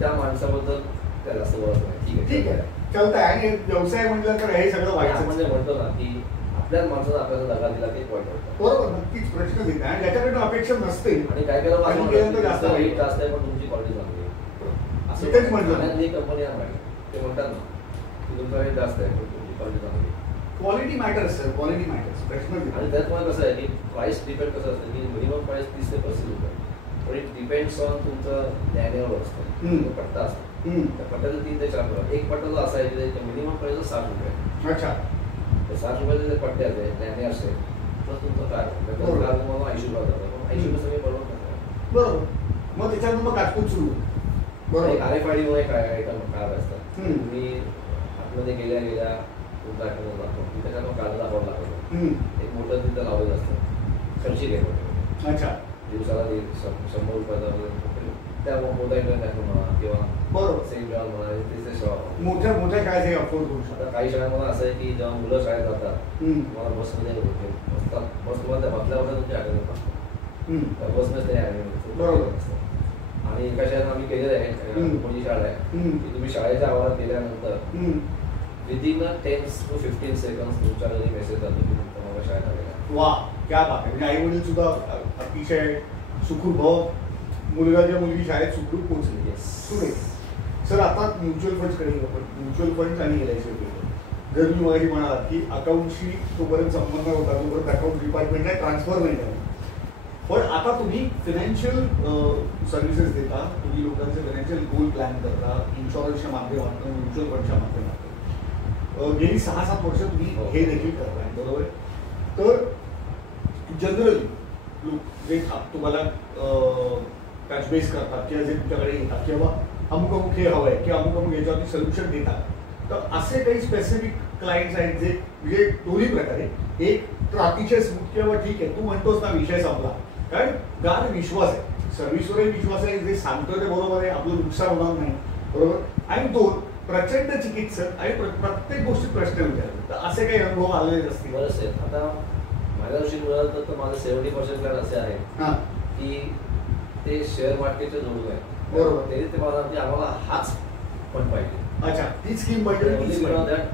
त्या माणसाबद्दल त्या जास्त बोलत नाही. ठीक आहे, चालतंय. आणि व्यवसाय म्हटलं तर हे सगळं व्हायचं म्हणजे म्हणतो ना की आपल्याच माणसानं आपल्याला दगा दिला ते वाईट वाटतं, बरोबर. नक्कीच प्रश्न येत आणि ज्याच्याकडनं अपेक्षा नसते. आणि काय केलं जास्त आहे पण तुमची क्वालिटी चांगली आहे असं तेच म्हटलं. कंपनी आहे ते म्हणतात ना की तुमचा रेट जास्त आहे पण तुमची क्वालिटी चांगली आहे. Quality matters sir, quality matters. प्रश्न. आणि त्यात कसं आहे की प्राइस डिपेंड कसं असतं की मिनिमम प्राइस 30 ते 35 रुपये, पण इट डिपेंड्स ऑन तुमचं ज्ञानावर असतं. पट्टा असतो, त्या पट्ट्याचं 3 ते 4 रुपये. एक पट्टा जो असा आहे की मिनिमम प्राइस 60 रुपये. अच्छा. तर 60 रुपयाचे जे पट्टे असते ज्ञाने असेल तर तुमचं काय मला 80 रुपये जातं, पण 80 रुपये सगळे परवडत नाही, बरोबर. मग त्याच्यानंतर मग काटकूट सुरू, बरोबर. RFID मध्ये काय आयटम कार्ड असतात, तुम्ही आतमध्ये गेल्या तुमचा आयटम जातो की त्याच्यात कार्ड दाखवावं लागतं. एक मोठं तिथं लावलेलं असतं, खर्ची घ्यायचं. अच्छा. दिवसाला 100 रुपयाचा त्या मोठा इंटरनॅशनल म्हणा किंवा बरोबर सेंट जॉन म्हणा, तिथे शाळा मोठ्या मोठ्या शाळेचे अफोर्ड करू शकतात. आता काही शाळांमध्ये असं आहे की जेव्हा मुलं शाळेत जातात तुम्हाला बसमध्ये बसतात, बस तुम्हाला त्या बसल्यावर तुमची आठवण येतात, त्या बसनेच नाही आठवण, बरोबर. आणि एका शाळेत आम्ही केलेलं आहे, कोणी शाळा आहे की तुम्ही शाळेच्या आवारात गेल्यानंतर विदिन 10 to 15 सेकंड तुमच्या घरी मेसेज जातो की तुम्हाला शाळेत आलेला आहे. वा, क्या बात आहे. म्हणजे आई वडील सुद्धा अतिशय सुखरूप भाव, मुलगा किंवा मुलगी शाळेत सुखरूप पोहोचली. सुरे सर, आता म्युच्युअल फंड्सकडे आपण म्युच्युअल फंड्स आणि LIC जर मी माहिती म्हणाला की अकाउंटशी तोपर्यंत संबंध होता, तोपर्यंत अकाउंट डिपार्टमेंटला ट्रान्सफर नाही झाला. पण आता तुम्ही फायनान्शियल सर्व्हिसेस देता, तुम्ही लोकांचे फायनान्शियल गोल प्लॅन करता, इन्शुरन्सच्या माध्यमातून, म्युच्युअल फंडच्या माध्यमातून. गेली 6-7 वर्ष तुम्ही हे देखील करताय, बरोबर. तर जनरली लोक जे तुम्हाला टच बेस करतात किंवा जे तुमच्याकडे येतात किंवा अमुक अमुक हे हवं आहे किंवा अमुक अमुक याच्यावरती सोल्युशन देतात, तर असे काही स्पेसिफिक क्लायंट्स आहेत जे म्हणजे दोन्ही प्रकारे, एक तर अतिशय स्मूथ किंवा ठीक आहे तू म्हणतोस ना विषय संपला, कारण गाढ विश्वास आहे, सर्व्हिसवरही विश्वास आहे, जे सांगतो ते बरोबर आहे, आपलं नुकसान होणार नाही, बरोबर. आणि 2 प्रचंड चिकित्सक आणि प्रत्येक गोष्टीत प्रश्न विचारतात. तर असे काही अनुभव आलेले असतील? बरंच आहे. आता माझ्या दृष्टीने मिळालं तर माझं 70% असे आहे की ते शेअर मार्केटच्या जोडून आहे, बरोबर. तरी ते मला आम्हाला हाच पण पाहिजे. अच्छा, ती स्कीम पाहिजे,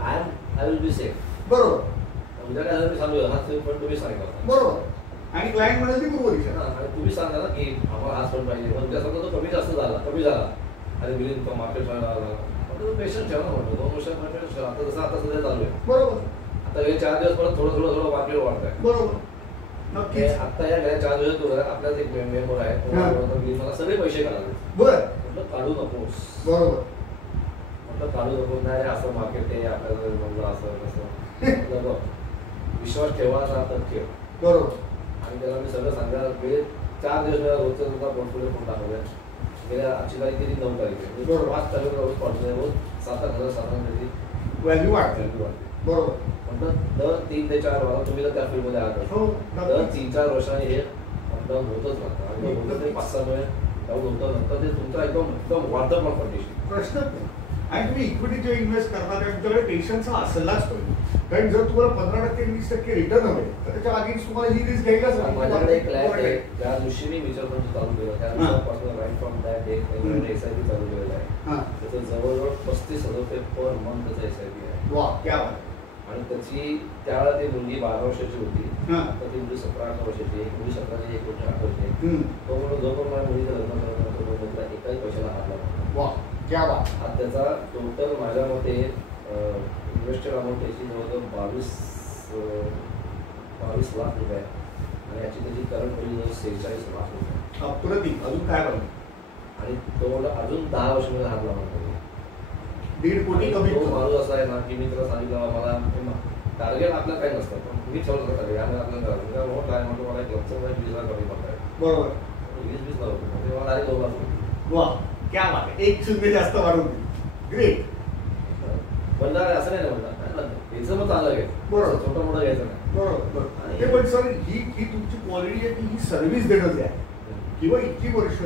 आय विल बी सेफ, बरोबर. उद्या काय मी सांगू हाच पण तुम्ही सांगा, बरोबर. आणि क्लायंट म्हणाल ती पूर्व दिशा. आणि तुम्ही सांगा ना की आम्हाला हाच पण पाहिजे, पण त्याचा तो कमी जास्त झाला आणि बिलिंग मार्केट पेशंट ठेवा ना म्हणतो 2 वर्षात. आता जसं आता सध्या चालू आहे बरोबर. आता हे 4 दिवस परत थोडं मार्केट वाढत आहे. बरोबर नक्कीच. आता या 4 दिवसात आपल्याच एक मेंबर आहे मला सगळे पैसे काढावे. बरं म्हटलं काढू नकोस. बरोबर म्हटलं काढू नकोस. नाही असं मार्केट आहे आपल्याला म्हणलं असं कसं विश्वास ठेवायचा तर ठेव. बरोबर. आणि त्याला मी सगळं सांगायला 4 दिवस रोजचा सुद्धा पोर्टफोलिओ कोण टाकवलाय. गेल्या आजची तारीख किती 9 तारीख आहे. 5 तारीख रोज पडतो रोज 7,000 व्हॅल्यू वाढते. बरोबर. म्हटलं दर 3 ते 4 वारा तुम्ही जर त्या फील्डमध्ये आहात दर 3-4 वर्षांनी हे अपडाऊन होतच राहतं. आणि होतं ते 5-6 वेळ डाऊन होतं. नंतर ते तुमचा एकदम वाढतं पण कंडिशन प्रश्नच नाही. आणि तुम्ही इक्विटी जे इन्व्हेस्ट करता तुमच्याकडे पेशन्स हा असलाच पाहिजे. कारण जर तुम्हाला 15% 20% रिटर्न हवे तर त्याच्या आधीच तुम्हाला ही रिस्क घ्यायलाच हवी. माझ्याकडे एक क्लायंट आहे ज्या दिवशी मी म्युच्युअल फंड चालू केलं त्या दिवसापासून right from that day SIP चालू केलेला आहे. त्याचं जवळजवळ 35,000 रुपये पर मंथ त्याचा SIP आहे. वा क्या. आणि त्याची त्यावेळेला ती मुलगी 12 वर्षाची होती. आता ती मुलगी 17-18 वर्षाची आहे. मुली 17ची 1 वर्ष 8 वर्षाची. तो म्हणून जो पण माझ्या मुलीचं लग्न करत एकाही पैशाला हात लागला. वा क्या बात. हा त्याचा टोटल माझ्या मते इन्व्हेस्टेड अमाऊंट त्याची जवळजवळ 22 लाख रुपये आहे. आणि याची त्याची करंट व्हॅल्यू जवळ 46 लाख रुपये. अप्रतिम. अजून काय बनलं. आणि तो अजून 10 वर्षामध्ये हात लावणार 1.5 कोटी कमी. तो माणूस असा आहे ना की मी त्याला सांगितलं मला टार्गेट आपलं काही नसतं पण मी ठेवलं टार्गेट आणि आपल्याला काय म्हणतो मला एक लक्ष 20 लाख कमी पडत आहे. बरोबर. 20 लाख रुपये मला डायरेक्ट 2 लाख रुपये. वा क्या बात आहे. 1 शून्य जास्त वाढून ग्रेट. म्हणणार असं नाही म्हणणार याचं मग चांगलं घ्यायचं. बरोबर. छोटं मोठं घ्यायचं नाही. बरोबर. ते पण सर ही तुमची क्वालिटी आहे की ही सर्व्हिस देणं जे आहे किंवा इतकी वर्ष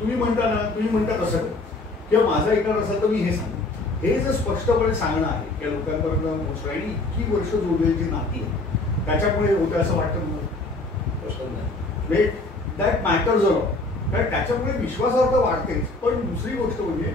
तुम्ही म्हणता कसं किंवा माझा ऐकणार असेल तर मी हे सांगतो. हे जर स्पष्टपणे सांगणं आहे की लोकांपर्यंत पोहोचणं आणि इतकी वर्ष जोडलेली नाती आहे त्याच्यामुळे होतं असं वाटतं मला. प्रश्न नाही. That matters a lot. कारण त्याच्यामुळे विश्वासार्हता वाढतेच. पण दुसरी गोष्ट म्हणजे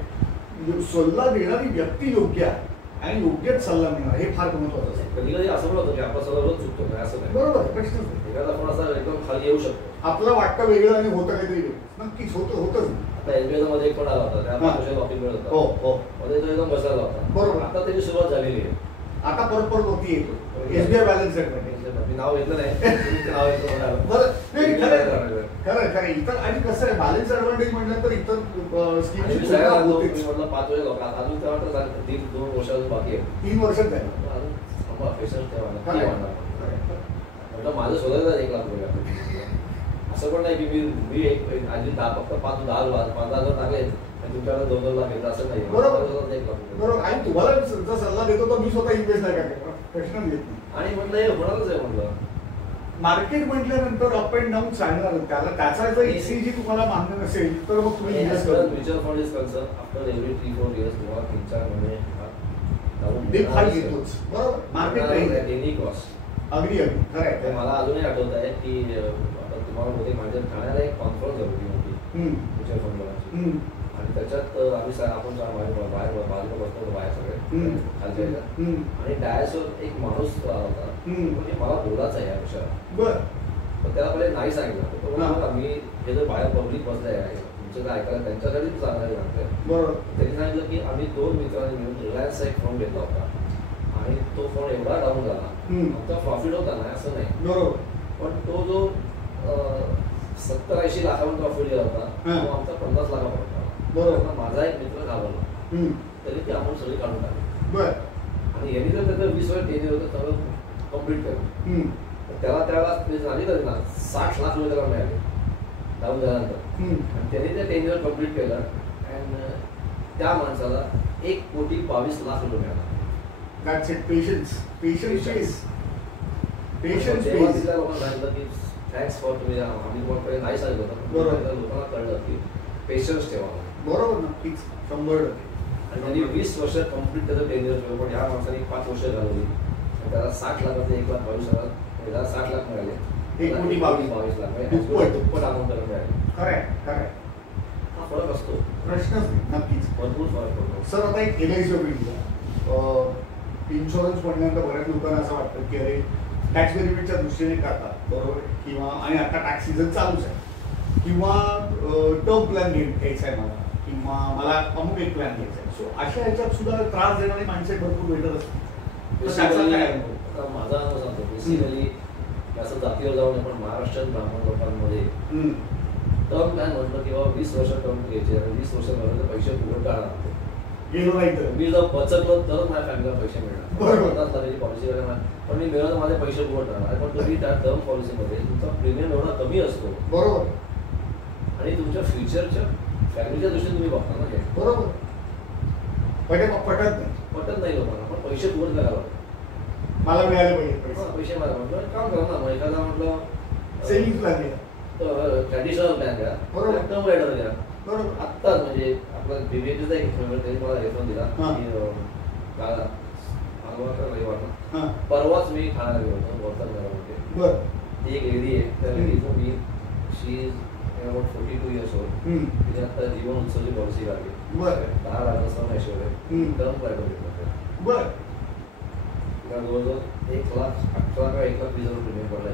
सल्ला देणारी व्यक्ती योग्य आहे आणि योग्यच सल्ला मिळणार हे फार महत्वाचं आहे. कधी कधी असं पण होतं की आपला सल्ला रोज चुकतो नाही असं नाही. बरोबर. प्रश्नच नाही. एखादा आपण असा एकदम खाली येऊ शकतो. आपलं वाटतं वेगळं आणि होतं काहीतरी नक्कीच होतच. आता SBI मध्ये एक पण आला होता त्या ऑफिस मिळत होता. हो मध्ये तो एकदम बसला होता. बरोबर. आता त्याची सुरुवात झालेली आहे. आता परत होती येतो SBI बॅलन्स सेटमध्ये. मी नाव घेतलं नाही नाव घेतलं. बरं खरं इतर आणि कसं आहे बॅलन्स ऍडव्हान्टेज म्हटलं तर इतर म्हटलं 5 वर्ष लोक अजून तेव्हा 2 वर्षाचं बाकी आहे. 3 वर्षात झालं. म्हटलं माझं शोधायचं 1 लाख रुपये. असं पण नाही की मी एक आधी फक्त 5-10 टाकले आणि तुमच्याकडे 2-2 लाख घेतलं असं नाही. बरोबर 1 लाख बरोबर. आणि तुम्हाला जर सल्ला देतो तर मी स्वतः इन्व्हेस्ट नाही करतो. प्रश्न घेत नाही. आणि म्हटलं हे होणारच आहे. म्हटलं मार्केट म्हटल्यानंतर अप अँड डाऊन चालणार त्याचा जर ECG तुम्हाला मान्य नसेल तर मग तुम्ही इन्व्हेस्ट करा. Mutual fund is concern after every 3-4 years तुम्हाला 3-4 महिने डीप फाय येतोच. बरोबर. Market any cost. अगदी खरं आहे. मला अजूनही आठवत आहे की आता तुम्हाला होते माझ्या ठाण्याला एक कॉन्फरन्स होती म्युच्युअल फंड आणि त्याच्यात आपण बाहेर बाजूला बसतो बाहेर सगळे खालच्या आणि डायसवर एक माणूस होता म्हणजे मला बोलायचा आहे या विषयावर. बरं. तर त्याला पहिले नाही सांगितलं. तो म्हणतो मी हे जर बाहेर पब्लिक बसलं आहे तुमचं काय ऐकायला त्यांच्यासाठी चांगलं लागतंय. बरोबर. त्यांनी सांगितलं की आम्ही 2 मित्रांनी मिळून रिलायन्सचा एक फोन घेतला होता आणि तो फोन एवढा डाऊन झाला आमचा प्रॉफिट होता नाही असं नाही. बरोबर. पण तो जो 70-80 लाखावर प्रॉफिट गेला होता तो आमचा 50 लाखापर्यंत. बरोबर. माझा एक मित्र घाबरला तरी ती आपण सगळी काढून टाकली. बरं. आणि यांनी जर त्याचं 20 वर्ष टेन्युअर होतं सगळं कम्प्लीट केलं त्याला त्यावेळेला झाली तरी ना 60 लाख रुपये त्याला मिळाले डाऊन झाल्यानंतर. आणि त्यांनी ते टेन्युअर कम्प्लीट केलं अँड त्या माणसाला 1,22,00,000 रुपये मिळाला. That's it. Patience. तिथल्या लोकांना सांगितलं की थँक्स फॉर तुम्ही आम्ही तुम्हाला नाही सांगितलं होतं. लोकांना कळलं की पेशन्स ठेवा. बरोबर. नक्कीच 100%. आणि त्यांनी 20 वर्ष कम्प्लीट त्याचं टेन्युअर ठेवलं. पण ह्या माणसाने 5 वर्ष घालवली त्याला 60 लाखाचे 1,22,000 त्याला 60 लाख मिळाले. 1,22,00,000 दुप्पट अमाऊंट त्याला मिळाले. खरंय. हा फरक असतो. प्रश्नच नक्कीच भरपूर फरक पडतो. सर आता एक LIC इन्शुरन्स म्हणल्यानंतर बऱ्याच लोकांना असं वाटतं की अरे टॅक्स बेनिफिटच्या दृष्टीने करतात बरोबर, किंवा आणि आता टॅक्स सीझन चालूच आहे, किंवा टर्म प्लॅन घ्यायचा आहे मला, किंवा मला अमुक एक प्लॅन घ्यायचा आहे. सो अशा ह्याच्यात सुद्धा त्रास देणारी माणसं भरपूर भेटत असतात. माझा अनुभव सांगतो. बेसिकली असं जातीवर जाऊन आपण महाराष्ट्रीयन ब्राह्मण लोकांमध्ये टर्म प्लॅन म्हणतो किंवा 20 वर्ष टर्म घ्यायचे आणि 20 वर्षापर्यंत पैसे पुढे काढणार गेलो नाही तर मी जर बचतलं तर माझ्या फॅमिलीला पैसे मिळणार. पॉलिसी पण मी मिळवलं माझे पैसे पुढे राहणार. पण तुम्ही त्या टर्म पॉलिसीमध्ये तुमचा प्रीमियम एवढा कमी असतो बरोबर, आणि तुमच्या फ्युचरच्या फॅमिलीच्या दृष्टीने तुम्ही बघता ना. बरोबर, पटत नाही लोकांना. पण पैसे पुढे करायला मला मिळाले पाहिजे पैसे मला म्हटलं काम करा ना. मग एखादा म्हटलं सेव्हिंग प्लॅन घ्या, ट्रॅडिशनल प्लॅन घ्या, टर्म रायडर घ्या. बरोबर. आत्ताच म्हणजे आपला बीबीएचा एक त्यांनी मला रेफरन्स दिला की परवाच मी ठाण्याला गेलो होतो वर्धा घरामध्ये. ती एक लेडी आहे, त्या लेडीचं मी she is about 42 years old. तिने आता जीवन उत्सवची पॉलिसी काढली. 10 लाखाचा ऐश्वर आहे, टर्म रायडर घेतला. तिला जवळजवळ 1,18,000 का 1,20,000 प्रीमियम पडला.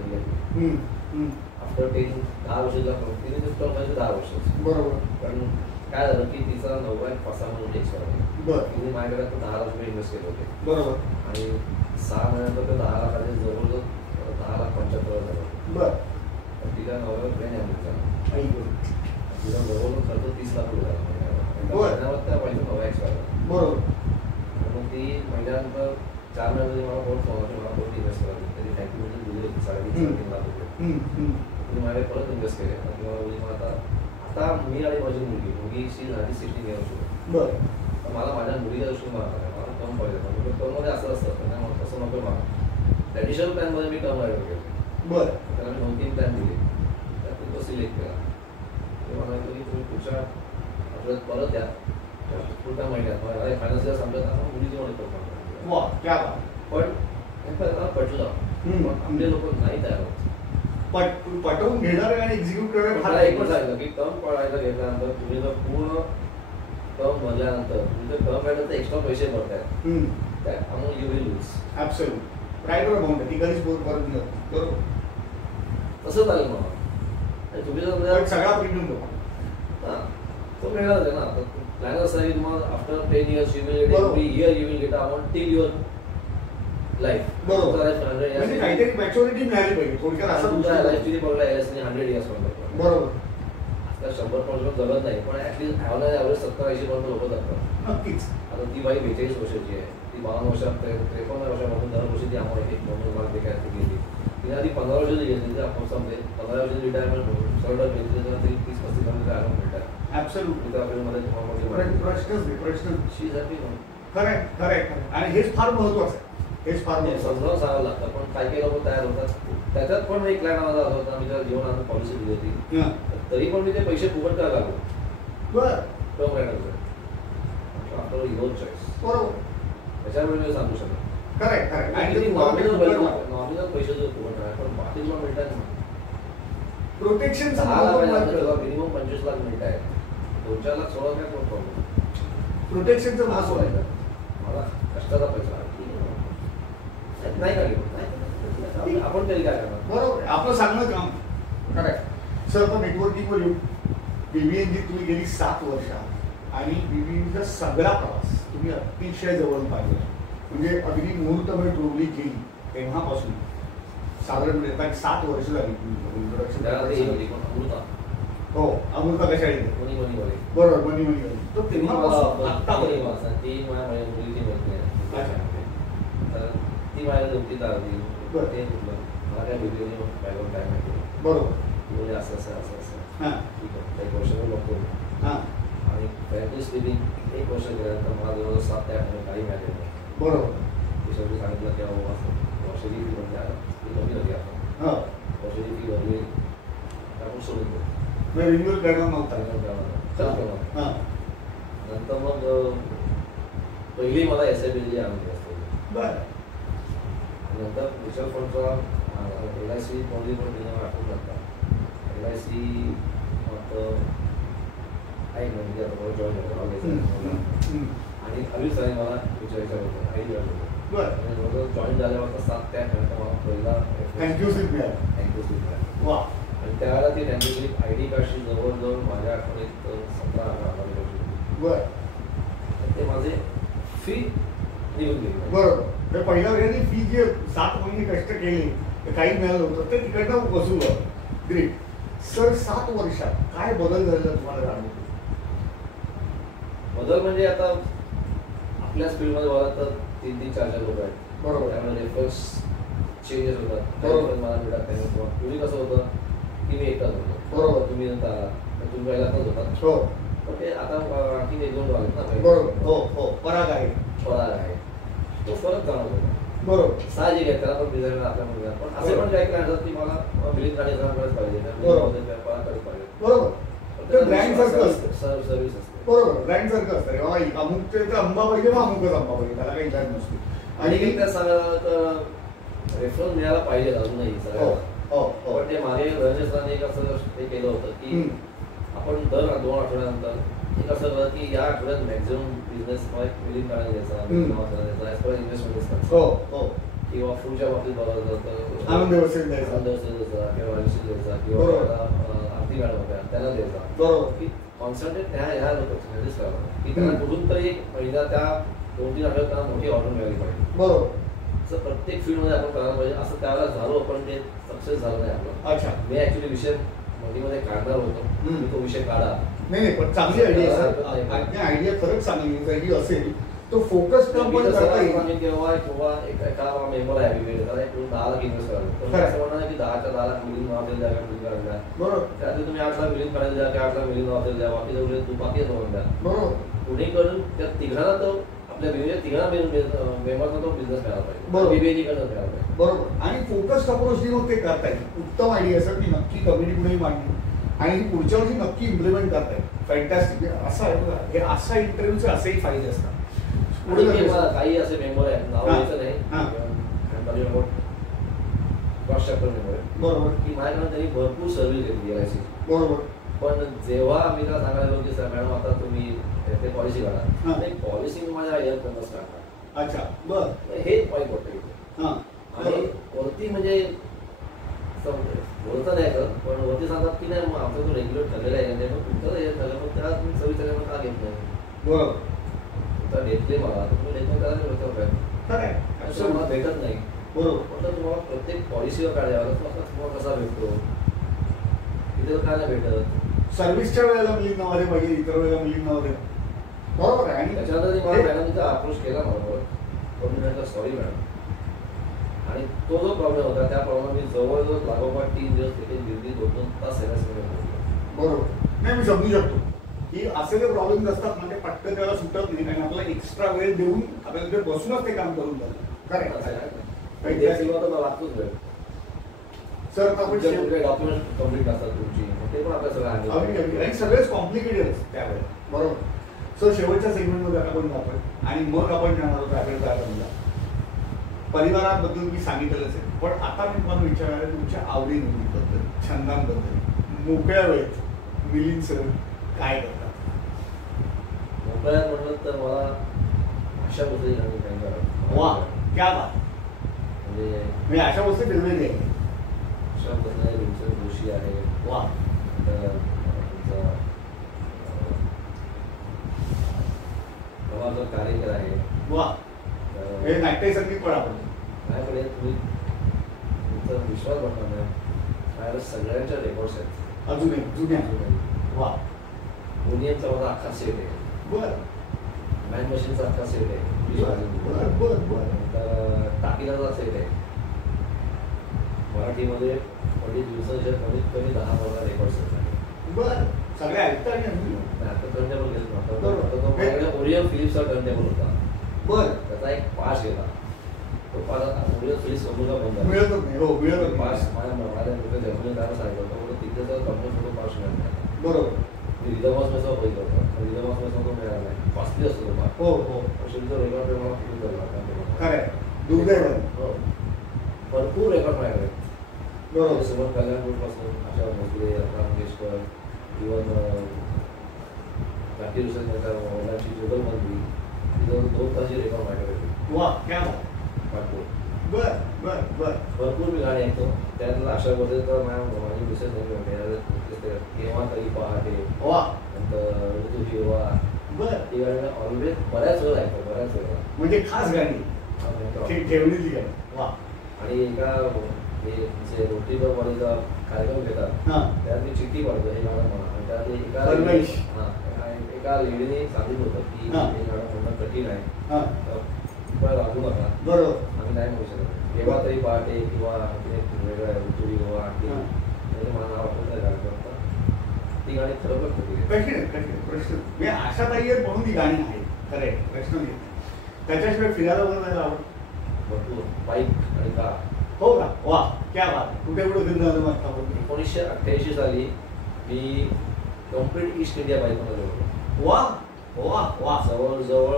आफ्टर 10 वर्ष तिने टर्म म्हणजे 10 वर्ष. बरोबर. कारण काय झालं की तिचा नवरा एक 5-6 महिने एक्सपायर होते. तिने माझ्याकडे 10 लाख रुपये इन्व्हेस्ट केले होते. बरोबर. आणि 6 महिन्यानंतर ते 10 लाखाचे जवळजवळ 10,75,000 झाले. तिच्या नवऱ्यावर ब्रेन हॅमरेज झाला. तिला जवळजवळ खर्च 30 लाख रुपये झाला. त्या पहिल्या नवरा एक्सपायर झाला. बरोबर. मग ती महिन्यानंतर 4 महिन्यामध्ये मला बहुत फोन होते, मला बहुत इन्व्हेस्ट करायची. त्यांनी थँक्यू म्हणजे दिले 3.5 लाख रुपये. तुम्ही माझ्याकडे परत इन्व्हेस्ट केले. किंवा आता मी आणि माझी मुलगी शी झाली 16 years old. मला माझ्या मुलीच्या दृष्टीने मारणार आहे. मला टर्म पाहिजे. म्हणजे टर्ममध्ये असं असतं त्यामुळे तसं नको मला. ट्रॅडिशनल प्लॅनमध्ये मी टर्म रायडर केलं. त्याला मी 2-3 प्लॅन दिले, त्यातून तो सिलेक्ट केला. ते म्हणायचं की तुम्ही पुढच्या आठवड्यात परत द्या, पुढच्या महिन्यात मला फायनान्शियल सांगत मुलीची म्हणतो. पण पटलं, आपले लोक नाही तयार होत. पटवून घेणारे आणि एक्झिक्यूट करणारे. एकच सांगितलं की टर्म पळायला घेतल्यानंतर तुम्ही जर पूर्ण टर्म भरल्यानंतर तुमचे टर्म रायडरचे एक्स्ट्रा पैसे भरतायत त्यामुळे you will lose. Absolute rider amount ती कधीच परत मिळत. बरोबर. तसं चालेल मला. आणि तुम्ही जर सगळा प्रीमियम दो हां तो मिळणार आहे ना. प्लॅन असं आहे की मग after 10 years you will gate every year you will gate amount till your life. बरोबर. म्हणजे काहीतरी मॅच्युरिटी मिळाली पाहिजे थोडक्यात. असं तुमच्या लाईफची पडला एलएसने 100 years पर्यंत. बरोबर. आता 100% जगत नाही, पण ऍटलीस्ट ॲव्हरेज 70-80 पर्यंत लोक जगतात. नक्कीच. आता ती बाई 42 वर्षाची आहे. ती 52 वर्षात 53 वर्षापासून 10 वर्षी ती आम्हाला एक म्हणून मला ते काय गेली. तिने आधी 15 वर्षाची घेतली. आपण समजेल 15 वर्षाची रिटायरमेंट सरळ घेतली तर 30-35 पर्यंत आराम भेटतात. ॲब्सोल्युटली. प्रश्न शी जाते ना. खरंय. आणि हेच फार महत्वाचं आहे. हेच फार समजावून सांगावं लागतं. पण काही लोक तयार होतात. त्याच्यात पण एक प्लॅन माझा असा होता. मी त्याला जीवनात पॉलिसी दिली होती, तरी पण मी ते पैसे फुकट करायला लागलो. टर्म रायडरचं आफ्टर युअर चॉईस. बरोबर. त्याच्यामुळे मी सांगू शकतो. नॉमिनल पैसे जो फुकट आहे पण बाकीला मिळतात ना. प्रोटेक्शन मिनिमम 25 लाख मिळत आहे. 2-4 लाख 16 काय प्रॉब्लेम. प्रोटेक्शनचं मास व्हायचं. मला कष्टाचा पैसा नाही काढली. आपण तरी काय करणार. बरोबर. आपलं सांगणं काम करेक्ट. सर पण नेटवर्किंगवर येऊ. बीबीएनजी तुम्ही गेली 7 वर्ष आणि बीबीएनचा सगळा प्रवास तुम्ही अतिशय जवळून पाहिजे. म्हणजे अगदी मुहूर्तमेढ रोवली गेली तेव्हापासून साधारण 7 वर्ष झाली. हो अमृता कशा येते. बरोबर. मनी तो तेव्हापासून आत्तापर्यंत ती माझ्या मुलीची मैत्री ती माझ्या जोडीला आली. ते मला काय भेटली काय माहिती. बरोबर. म्हणजे असं ठीक आहे. 1 वर्ष बघतो. आणि फॅमिली स्पीकिंग 1 वर्ष गेल्यानंतर मला जवळजवळ 7 ते 8 महिने काही माहिती नाही. बरोबर. ते सगळं सांगितलं की वर्षाची फी म्हणजे ती कमी झाली. आता वर्षाची फी भरली आपण सोडून देतो. रिन्युअल करणार नव्हता. नंतर मग पहिली मला SIP दिली आम्ही असते. बरं. नंतर म्युच्युअल फंडचा LIC पॉलिसी पण तिने मला आठवून लागतात. LIC मग आई म्हणजे आता मला जॉईन होतो. आणि 20 साली मला विचारायचं होतं. आई जॉईन होतं. बरं. जॉईन झाल्यावर 7 ते 8 मला पहिला थँक्यू स्लिप मिळाला. थँक्यू स्लिप मिळाला. वा. आणि त्यावेळेला ती थँक्यू स्लिप आय डी कार्डशी जवळजवळ माझ्या आठवणीत 17-18 होती. बरं. ते माझे फी निघून गेली. बरोबर. पहिल्या वेळेला फी जे 7 महिने कष्ट केले ते काही मिळालं होतं ते तिकडनं वसूल होतं. ग्रेट. सर 7 वर्षात काय बदल झालेला तुम्हाला जाणवतो? बदल म्हणजे आता आपल्याच फील्डमध्ये बघा तर 3-3, 4-4 लोक आहेत. बरोबर. त्यामुळे रेफरन्स चेंजेस होतात. बरोबर. मला मिळतात त्यांनी. पूर्वी कसं होतं की मी एकटाच होतो. बरोबर. तुम्ही नंतर आला तुम्ही पहिल्याच होतात. हो. पण ते आता आणखी 1-2 आले ना. बरोबर. हो हो. फरक आहे. फरक आहे. तो फरक जाणवतो. बरोबर. साहजिक आहे त्याला पण डिझाईन आपल्या मुलगा. पण असे पण काही काय असतात की मला बिलिंग गाडी करायलाच पाहिजे. पाहिजे. बरोबर. तर ब्रँड सारखं असतं. सर्व्हिस असते. बरोबर. ब्रँड सारखं असतं. बाबा अमुक ते आंबा पाहिजे मग अमुकच आंबा पाहिजे. त्याला काही इलाज नसते. आणि काही त्या सांगायला तर रेफरन्स मिळायला पाहिजे अजूनही सगळ्यांना. पण ते मागे रणजित सरांनी एक असं ते केलं होतं की आपण दर 2 आठवड्यानंतर एक असं झालं की या आठवड्यात मॅक्झिमम बिझनेस बिलिंग करायला द्यायचा, इन्व्हेस्टमेंट हो. किंवा फूडच्या बाबतीत बघायचं तर आनंद व्यवस्थित द्यायचा. किंवा राजश्री द्यायचा किंवा आरती मॅडम होत्या त्यांना द्यायचा. बरोबर. की कॉन्सन्ट्रेट ह्या लोकांना की त्यांना कुठून तरी एक महिना त्या 2-3 आठवड्यात त्यांना मोठी ऑर्डर मिळाली पाहिजे. बरोबर. असं प्रत्येक फील्डमध्ये आपण करायला पाहिजे. असं त्यावेळेला झालो पण ते सक्सेस झालं नाही आपलं. अच्छा. मी ऍक्च्युली विषय मध्ये काढणार होतो. मी तो विषय काढा. नाही पण चांगली आयडिया सर. आयडिया खरंच चांगली जरी असेल तो फोकस कम पण करता येईल. किंवा एका मेंबर आहे त्याला 10 लाख इन्व्हेस्ट करायला असं म्हणणार की 10 लाख मिलियन नावातील द्या बिलिंग काढायला. बरोबर. त्यातले तुम्ही 8 लाख मिलियन काढायला द्या की 8 लाख मिलियन नावातील द्या बाकी जेवढे बाकी सोडून द्या. बरोबर. पुढे करून त्या तिघांना तो आपल्या तिघांना मेंबरना तो बिझनेस मिळाला पाहिजे. मिळाला पाहिजे. बरोबर. आणि फोकस्ड अप्रोचनी मग ते करता येईल. उत्तम आयडिया सर. मी नक्की कम्युनिटी पुढे मांडली आणि पुढच्या वर्षी नक्की इम्प्लिमेंट करता येईल. फॅन्टॅस्टिक. असं आहे बघा हे असा इंटरव्ह्यूचे असेही फायदे असतात. काही असे मेंबर आहेत नाव घ्यायचं नाही क्रॉस चॅप्टर मेंबर आहे. बरोबर. की माझ्याकडे त्यांनी भरपूर सर्व्हिस घेतली एलआयसी. बरोबर. पण जेव्हा मी त्याला सांगायला की सर मॅडम आता तुम्ही ते पॉलिसी काढा नाही पॉलिसी माझ्या हेल्थ करणंच काढणार. अच्छा. बरं. हे पॉईंट वाटतं. आणि वरती म्हणजे बोलता नाही करत पण वरती सांगतात की नाही मग आमचा तो रेग्युलर ठरलेला आहे म्हणजे मग तुमचं हे झालं मग त्याला तुम्ही सर्व्हिस त्याच्यामध्ये का घेत नाही. बरोबर. तुमचा घेतले मला तर तुम्ही लेखन करायला मिळतं मला भेटत नाही. बरोबर. म्हटलं तुम्हाला प्रत्येक पॉलिसीवर काढायला तुम्हाला कसा भेटतो इथे काय नाही भेटत. सर्व्हिसच्या वेळेला मुलींनामध्ये पाहिजे इतर वेळेला मुलींनामध्ये. बरोबर आहे. आणि त्याच्यानंतर मला मॅडमचा अप्रोच केला मला पण मी सॉरी मॅडम. आणि तो जो प्रॉब्लेम होता त्या प्रॉब्लेम मी जवळजवळ लागोपाठ 3 दिवस तिथे दिल्ली 2 तास सेवेसमध्ये होतो. बरोबर. नाही मी समजू शकतो की असे जे प्रॉब्लेम असतात ना ते पटकन त्याला सुटत नाही आणि आपल्याला एक्स्ट्रा वेळ देऊन आपल्याला ते बसूनच ते काम करून जातं. लागतोच वेळ. सर आपण डॉक्युमेंट कम्प्लीट असतात तुमची ते पण आपल्या सगळं आणि सगळेच कॉम्प्लिकेटेड त्यावेळेस. बरोबर. सर शेवटच्या सेगमेंटमध्ये आपण जातोय आणि मग आपण जाणार होतो आपल्याला जायला परिवाराबद्दल मी सांगितलंच आहे पण आता मी तुम्हाला विचारायला तुमच्या आवडीनिवडीबद्दल छंदांबद्दल मोकळ्या वेळेत मिलिंद सर काय करतात? मोकळ्यात म्हटलं तर मला अशा गोष्टी वा क्या बात. म्हणजे अशा गोष्टी फिरलेली आहे. अशा गोष्टी विंचर जोशी आहे. वा. तुमचा कार्यकर आहे. वा. हे नाट्य संगीत पण आपण माझ्याकडे तुम्ही तुमचा विश्वास बसणार नाही माझ्याकडे सगळ्यांच्या रेकॉर्ड्स आहेत अजूनही जुन्या. वा. मुनियमचा माझा अख्खा सेट आहे. बरं. मॅन मशीनचा अख्खा सेट आहे. टाकीलाचा सेट आहे. मराठीमध्ये पंडित दिवसाच्या कमीत कमी 10-15 रेकॉर्ड्स आहेत. बरं. सगळे ऐकता आता टर्नटेबल घेत ओरियन फिलिप्सचा टर्नटेबल होता. बरं. त्याचा एक पास गेला तो पास ओरियन फिलिप्स कंपनीला बंद झाला. मिळतच नाही. हो मिळतच पास माझ्या जर्मनी त्याला सांगितलं होतं तिथे तर कंपनी पास मिळत नाही. बरोबर. रिदमॉस मेसा पहिलं होतं रिदमॉस मेसा तो मिळाला नाही. कॉस्टली असतो तो पास. हो हो. शेवटचा रेकॉर्ड मला खूप झाला. खरं दुर्दैव. हो भरपूर रेकॉर्ड माझ्याकडे. बरोबर. सुमन कल्याणपूरपासून आशा भोसले राम मंगेशकर इव्हन जाकीर हुसेन यांच्या वडिलांची जुगलबंदी तिथं 2 तासाची रेकॉर्ड माझ्याकडे. वा क्या. भरपूर बर बर बर भरपूर मी गाणी ऐकतो. त्यातलं अशा पद्धतीचं माझी विशेष नाही केव्हा तरी पहाटे, वा नंतर ऋतू हिरवा, बर ही गाणी ऑलवेज बऱ्याच वेळा ऐकतो, बऱ्याच वेळा. म्हणजे खास गाणी ठेवलेली गाणी. वा आणि एका जे रोटीवर वालीचा कार्यक्रम घेतात हा त्यात मी चिठ्ठी पाडतो हे गाणं म्हणा. आणि त्यात फरमाईश. एका लेडीने सांगितलं होतं की हा. हे गाणं म्हणणं कठीण आहे, हा पण राहू नका, बरोबर आम्ही नाही म्हणू शकत. केव्हा तरी पहाटे किंवा आणखी एक वेगळं आहे, ऋतू किंवा आणखी हा. मला नाव आठवत नाही कार्यक्रम. ती गाणी खरोखर कठीण आहे. कठीण आहे, कठीण आहे. प्रश्न मी आशा ताई आहेत म्हणून ही गाणी आहेत, खरं आहे, प्रश्न नाही. त्याच्याशिवाय फिरायला वगैरे जायला आवडतं भरपूर बाईक आणि कार. हो का? वा क्या बात आहे. कुठे कुठे फिरणं झालं मग आपण? 1988 साली मी कम्प्लीट ईस्ट इंडिया बाईकमध्ये गेलो. वा वा वा जवळजवळ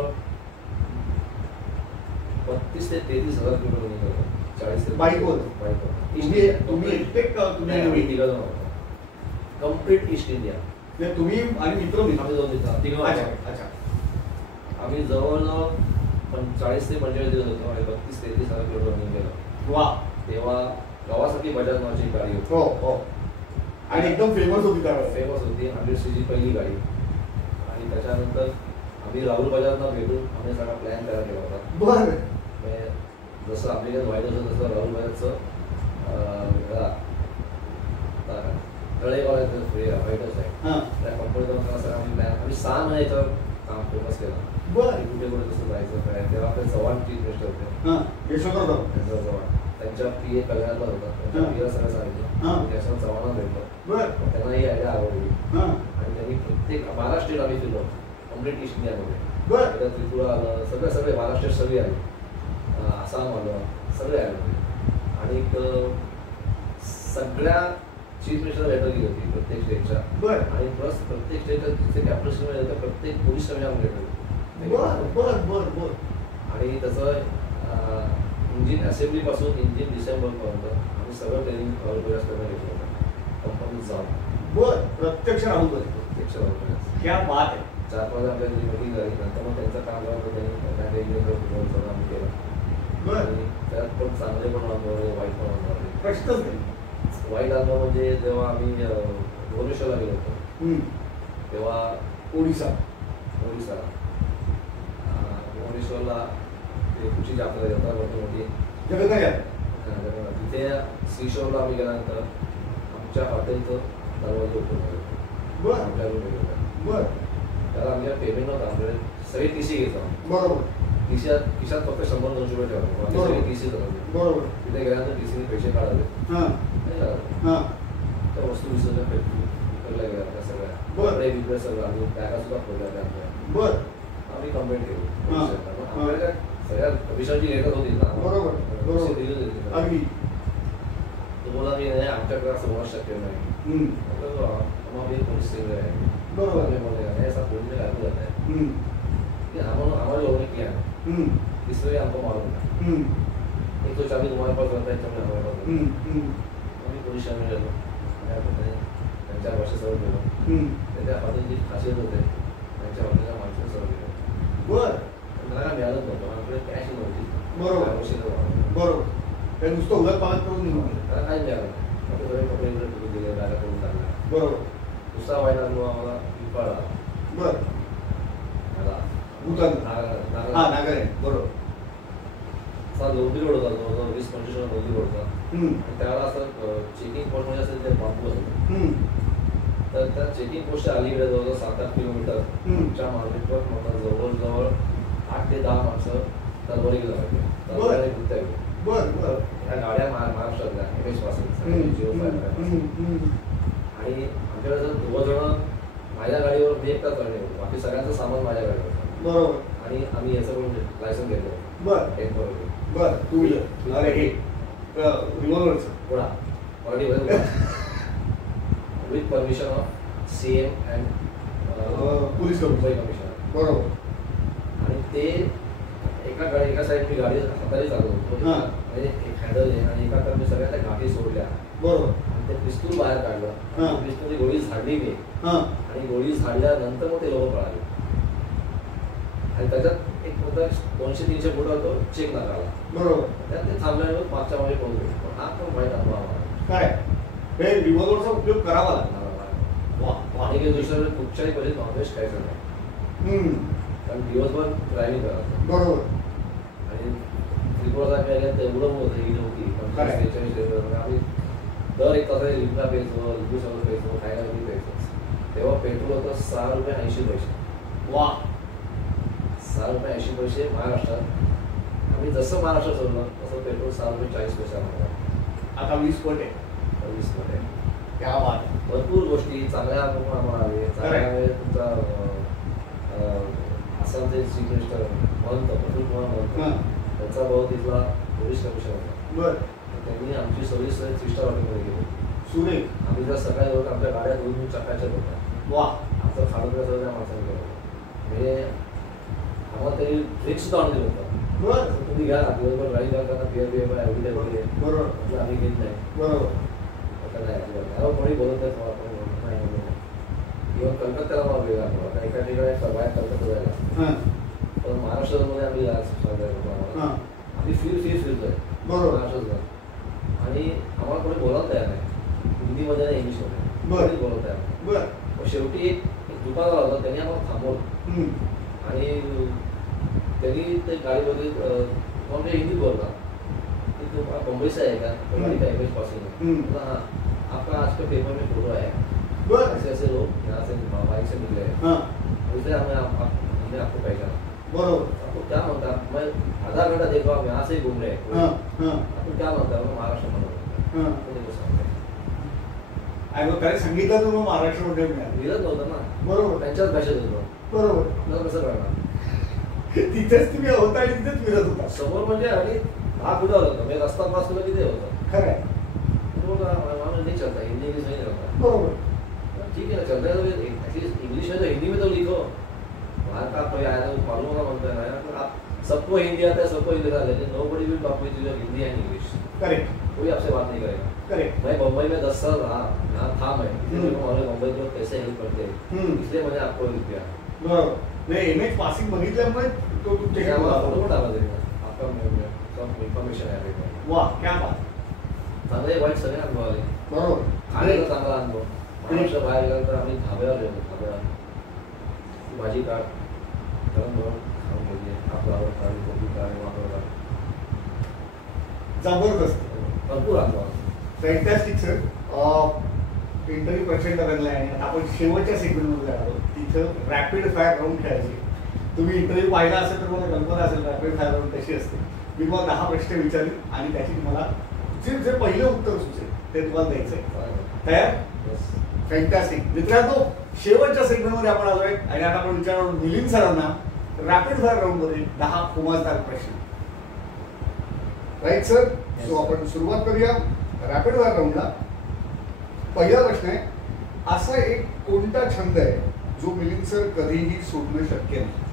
32 ते 33 हजार किलोमीटर निघालो. 40 ते बाईकवर? बाईकवर. तुम्ही एकटे का तुम्ही नवीन? निघालो कम्प्लीट ईस्ट इंडिया. म्हणजे तुम्ही आणि मित्र आम्ही दोन मित्र तिघं. अच्छा अच्छा. आम्ही जवळजवळ 40 ते 45 दिवस होतो आणि 32 ते 33 हजार किलोमीटर निघालो. वा तेव्हा गावासाठी बजाज नावाची गाडी होती. हो हो आणि एकदम फेमस होती त्यावेळेस. फेमस होती 100cc पहिली गाडी. आणि त्याच्यानंतर आम्ही राहुल बजाजला भेटून आम्ही सगळा प्लॅन तयार केला होता. बरं जसं आपल्याकडे वाईट असं तसं राहुल बजाजचं तळेगावाचं वाईटच आहे. हां त्या कंपनीचा सगळा आम्ही प्लॅन आम्ही 6 महिने याच्यावर काम फोकस केला. बरं कुठे कुठे कसं जायचं काय. तेव्हा आपले चव्हाण चीफ मिनिस्टर होते. हां यशवंतराव त्यांचा चव्हाण त्यांच्या PA कल्याणला होता. त्यांच्या PA सगळं सांगितलं. हां त्याच्यावर चव्हाणाला भेटलो. बरं त्यांना ही आयडिया आवडली हां आणि त्यांनी प्रत्येक महाराष्ट्रीयन आम्ही फिरलो कम्प्लीट ईस्ट इंडियामध्ये. बरं एकदा त्रिपुरा आलं, सगळे महाराष्ट्र सगळे आले, आसाम आलं, सगळे आले. आणि सगळ्या चीफ मिनिस्टर भेटत गेली होती प्रत्येक स्टेटच्या. बरं आणि प्लस प्रत्येक स्टेटच्या जिथे कॅपिटल होतं प्रत्येक पोलीस कमी आम्ही भेटलो. बरं बरं बरं बरं आणि त्याचं इंजिन असेंब्लीपासून इंजिन डिसेंबरपर्यंत आम्ही सगळं ट्रेनिंग प्रयास करणं घेतलं होतं कंपनीत जाऊन. बरं प्रत्यक्ष राहू बरं प्रत्यक्ष प्रयास क्या बात आहे. 4-5 आपल्या तरी मीटिंग झाली. नंतर मग त्यांचं काम झालं त्यांनी सगळं आम्ही केलं. बरं आणि त्यात पण चांगले पण अनुभवले, वाईट पण अनुभवले. प्रश्नच नाही. वाईट अनुभव म्हणजे जेव्हा आम्ही भुवनेश्वरला गेलो होतो तेव्हा ओडिसा भुवनेश्वरला कुठची जत्रा मोठी जगन्नाथ तिथे सीशोरला आम्ही गेल्यानंतर आमच्या हॉटेलचं दरवाजे ओपन झाले. बरं आमच्या रूम गेलो बरं त्याला आमच्या पेमेंट नव्हतं. आमच्याकडे सगळे TC घेतो. बरोबर खिशात फक्त 100-200 रुपये ठेवतो. सगळे TC होते. बरोबर तिथे गेल्यानंतर TCने पैसे काढावे. हां नाही काढावे. हां त्या वस्तू विसर्जन विकल्या गेल्या त्या सगळ्या. बरं विकल्या सगळं आम्ही बॅगा सुद्धा खोलल्या त्या. बरं आम्ही कंप्लेंट केली. हां. आपल्याला सगळ्या कमिशनची लेटर होती ना. बरोबर बरोबर दिली होती. अगदी तुम्हाला मी नाही आमच्याकडे असं होणं शक्य नाही. मग मी पोलीस स्टेशन आहे. बरोबर आम्ही बोलले नाही ऐसा पुलिस ने लागू जाता है कि हमारे लोगों ने किया है इसलिए हमको मालूम है. एक तो चाबी तुम्हारे पास रहता है, चाबी हमारे पास रहता है. आम्ही पोलीस स्टेशन गेलो त्यांच्या भाषेत सर्व गेलो. त्यांच्या हॉटेलची खासियत होते त्यांच्या हॉटेलच्या माणसाने सर्व गेलो. बरं मला काय मिळालंच नव्हतं. माझ्याकडे कॅश नव्हती. बरोबर बरोबर ते नुसतं उलट पालट करून निघून त्याला काय मिळालं आपले सगळे कपडे वगैरे ठेवून दिले, बॅगा करून टाकल्या. बरोबर दुसरा वाईट अनुभव आम्हाला पिंपळा बरं मला भूतान हां नागर आहे बरोबर असा लोंबी रोड होता. जवळजवळ 20-25 लोंबी रोड होता. आणि त्याला असं चेकिंग पोस्ट म्हणजे असेल ते बांबू असतं. तर त्या चेकिंग पोस्टच्या अलीकडे जवळजवळ 7-8 किलोमीटर च्या मार्केटवर मला जवळजवळ 8 ते 10 माणसं तलवारी गेलं पाहिजे. बरं बरं ह्या गाड्या महाराष्ट्रातल्या MS पासून जिओ आणि आमच्याकडे जर 2 जण माझ्या गाडीवर मी एकटाच गाडी होतो. बाकी सगळ्यांचं सामान माझ्या गाडीवर होतं. बरोबर आणि आम्ही याचं पण लायसन्स घेतलं. बरं टेम्पोररी बरं टू व्हीलर अरे हे रिव्हॉल्वरचं पुढा Marathi with permission of CM and police Mumbai commissioner. बरोबर आणि ते एका साईड मी गाडी हाताने चालवतो म्हणजे एक हँडल आहे आणि एका तर मी सगळ्या त्या गाठी सोडल्या. बरोबर आणि ते पिस्तूल बाहेर काढलं. पिस्तूलची गोळी झाडली मी हां आणि गोळी झाडल्यानंतर मग ते लोक पळाले. आणि त्याच्यात एक कोणता 200-300 फुटावर चेक नाकारला. बरोबर. त्यात ते थांबल्यावर मागच्या मागे पळून गेले. पण हा पण वाईट अनुभव आम्हाला. काय हे रिव्हॉल्वरचा उपयोग करावा लागला. आणि दुसऱ्या कुठच्याही पहिले नॉनव्हेज खायचं नाही. कारण दिवसभर ड्रायव्हिंग करायचं. बरोबर. आणि त्रिपुराचा एवढं होतं ही नव्हती. 45-43 आम्ही दर 1 तासाला लिंबा प्यायचो, लिंबू सगळं प्यायचो, खायला कधी प्यायचो. तेव्हा पेट्रोल होतं ₹6.80. वा. ₹6.80 महाराष्ट्रात. आम्ही जसं महाराष्ट्र सोडलं तसं पेट्रोल ₹6.40 आम्हाला. आता 20 पट आहे. 20 पट आहे. क्या बात. भरपूर गोष्टी चांगल्या आम्हाला आले. चांगल्या तुमचा आसामचे चीफ मिनिस्टर महंत प्रफुल्ल कुमार महंत त्यांचा भाऊ तिथला पोलीस कमिशनर होता. बरं. त्यांनी आमची सर्व्हिस 3 स्टार हॉटेलमध्ये गेली. सुरेख. आम्ही जर सकाळी होत आमच्या गाड्या 2 चक्राच्या होत्या. वा. आमचं खाणं सगळं त्या माणसाने केलं होतं. म्हणजे आम्हाला तरी ड्रिंक सुद्धा आणून दिलं होतं. बरं. तुम्ही घ्या दिवसभर ड्राईव्ह करताना बिअर एवढी वगैरे. बरोबर. म्हणजे आम्ही घेत नाही. बरोबर. कोणी बोलत नाही. इव्हन कलकत्त्याला मला वेगळा आठवला. एका ठिकाणी बाहेर कलकत्ता जायला. पण महाराष्ट्रामध्ये आम्ही आम्ही फिरतोय. बरोबर. महाराष्ट्रात. आणि आम्हाला कोणी बोलायला तयार नाही. हिंदीमध्ये नाही इंग्लिशमध्ये बोलत तयार नाही. बरं. शेवटी एक दुकानदार होता त्यांनी आम्हाला थांबवलं. आणि त्यांनी ते गाडीमध्ये म्हणजे हिंदी बोलला की तुम मुंबई से है क्या? गाड़ी का एवरेज पासिंग है. हाँ, आपका आज के पेपर में फोटो आया. ऐसे ऐसे लोग यहाँ से बाइक से निकले हैं. इसलिए हमने आपको पहचाना. बरोबर. आपको क्या मानता है? मैं आधा घंटा देख रहा हूँ यहाँ से घूम रहे हैं. आपको क्या मानता है? महाराष्ट्र काय सांगितलं तुम्ही महाराष्ट्रामध्ये मिळत नव्हतं ना. बरोबर. त्यांच्याच भाषेत होतो. बरोबर. मला कसं करणार? तिथेच तुम्ही होता आणि तिथेच फिरत होता. समोर म्हणजे आणि हा कुठं होता मी रस्ता पास केला तिथे होता. खरं आहे. नहीं चलता हिंदी इंग्लिश नहीं चलता. बरोबर. ठीक है ना चलता है तो एटलीस्ट इंग्लिश है तो हिंदी में तो लिखो. बाहर का कोई आया तो मालूम होगा बनता है ना. आप सबको हिंदी आता है सबको इंग्लिश आता है लेकिन नोबडी विल टॉक विद you Hindi end English. Correct. कोई आपसे बात नहीं करेगा. करेक्ट. मैं मुंबई में 10 साल रहा. यहाँ था मैं. मुंबई के लोग कैसे हेल्प करते हैं इसलिए मैंने आपको हेल्प किया. बरोबर. नाही एमएच पासिंग बघितल्यामुळे तो तुमच्या फोटो पण टाकला तरी आपका सब इन्फॉर्मेशन आहे. वाह क्या बात. चांगले वाईट सगळे अनुभव आले. बरोबर. खाण्याचा चांगला अनुभव. महाराष्ट्र बाहेर गेल्यानंतर आम्ही धाब्यावर गेलो. धाब्यावर भाजी काढ गरम गरम खाऊन घेतली. आपला आवडता कोबी काढ वापरला. जबरदस्त. भरपूर अनुभव. Fantastic sir. इंटरव्ह्यू प्रचंड बनला आहे. आपण शेवटच्या सेगमेंटमध्ये आलो. तिथं रॅपिड फायर राऊंड खेळायचे. तुम्ही इंटरव्ह्यू पाहिला असेल तर मला कल्पना असेल रॅपिड फायर राऊंड कशी असते. मी तुम्हाला 10 प्रश्न विचारले आणि त्याची तुम्हाला जे पहिलं उत्तर सुचेल ते तुम्हाला द्यायचं आहे. तयार? फॅन्टॅस्टिक. मित्रांनो शेवटच्या सेगमेंटमध्ये आपण आलोय आणि आता आपण विचारणार मिलिंद सरांना रॅपिड फायर राऊंड मध्ये 10 खुमासदार प्रश्न. Right sir. सो आपण सुरुवात करूया रॅपिड फायर राऊंडला. पहिला प्रश्न आहे असा एक कोणता छंद आहे जो मिलिंद सर कधीही सोडणं शक्य नाही?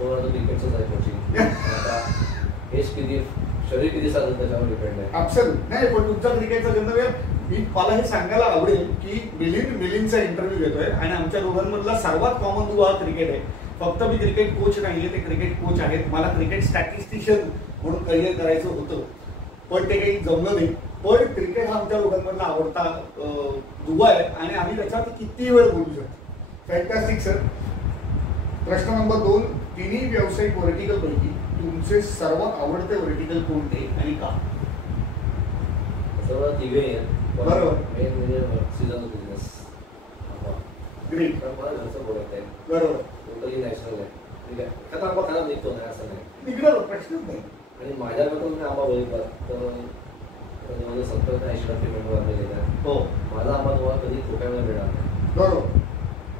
क्रिकेटच आहे कोचिंग. आता हेच किती शरीर किती साधन त्याच्यावर डिपेंड आहे. ऍब्सोल्यूट. नाही पण तुमचा क्रिकेटचा छंद मी मला हे सांगायला आवडेल की मिलिंदचा इंटरव्ह्यू घेतोय आणि आमच्या दोघांमधला सर्वात कॉमन दुवा हा क्रिकेट आहे. फक्त मी क्रिकेट कोच नाहीये ते क्रिकेट कोच आहेत. मला क्रिकेट स्टॅटिस्टिशियन म्हणून करिअर करायचं होतं पण ते काही जमलं नाही. पण क्रिकेट हा आमच्या दोघांमधला आवडता दुवा आहे आणि आम्ही त्याच्यात किती वेळ बोलू शकतो. Fantastic sir. प्रश्न नंबर 2. तिन्ही व्यावसायिक व्हर्टिकल पैकी तुमचे सर्वात आवडते व्हर्टिकल कोणते आणि का? सर्व तिघे आहेत. बरोबर. मेन म्हणजे सीझन बिझनेस. ग्रेट. मला घरचं बोलत आहे. बरोबर. टोटली नॅशनल आहे. ठीक आहे. आता आंबा खराब निघतो नाही असं नाही. निघणार प्रश्नच नाही. आणि माझ्याकडून मी आंबा बघितला तर म्हणजे 70-80% मेंबर आपले गेले. हो. माझा आंबा तुम्हाला कधी खोट्यामध्ये मिळणार नाही. बरोबर.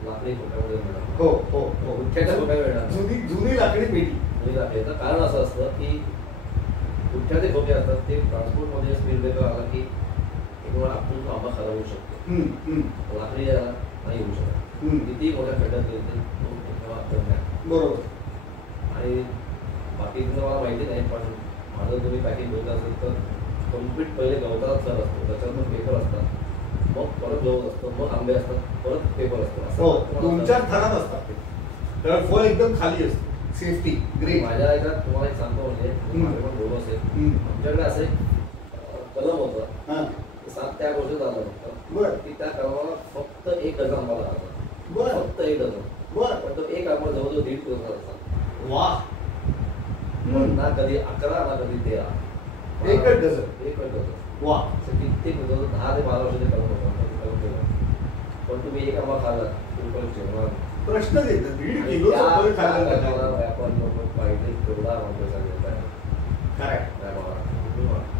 लाकडी खोट्यामध्ये मिळणार. हो हो हो. गुठ्ठ्याच्या खोट्या मिळणार. जुनी लाकडी पेटी. जुनी लाकडी. तर कारण असं असतं की गुठ्ठ्या ते खोटे असतात ते ट्रान्सपोर्टमध्ये स्पीड ब्रेकर आला की तुम्हाला आपण तो आंबा खराब होऊ शकतो. लाकडी नाही होऊ शकत. किती मोठ्या खड्ड्यात गेले नाही. बरोबर. आणि बाकी मला माहिती नाही पण माझं तुम्ही पॅकिंग होत असेल तर कम्प्लीट पहिले गवताचा थर असतो त्याच्यावर पेपर असतात मग परत गवत असतं मग आंबे असतात परत पेपर असतो. असं 2-4 थरात असतात ते. तर फळ एकदम खाली असतं. Safety great. माझ्या याच्यात तुम्हाला एक सांगतो, म्हणजे माझे पण बोलू असेल, आमच्याकडे असं एक कलम होतं, त्या गोष्टी झालं होतं. बरं. की त्या कलमाला फक्त एक डझन आंबा लागला. बरं. फक्त एक डझन. बरं. पण तो एक आंबा जवळजवळ 1.5 किलोचा होता. वा. ना कधी 11 ना कधी 13. एकच डझन. एकच डझन. वा. कित्येक 10 ते 12 वर्ष ते कलम होतं. पण तुम्ही एक आंबा खाल्ला तुम्ही जेवणार. प्रश्न देतात 1.5 किलो फळ खायला आपण पाहिजे तेवढा आंब्याचा घेत आहे. काय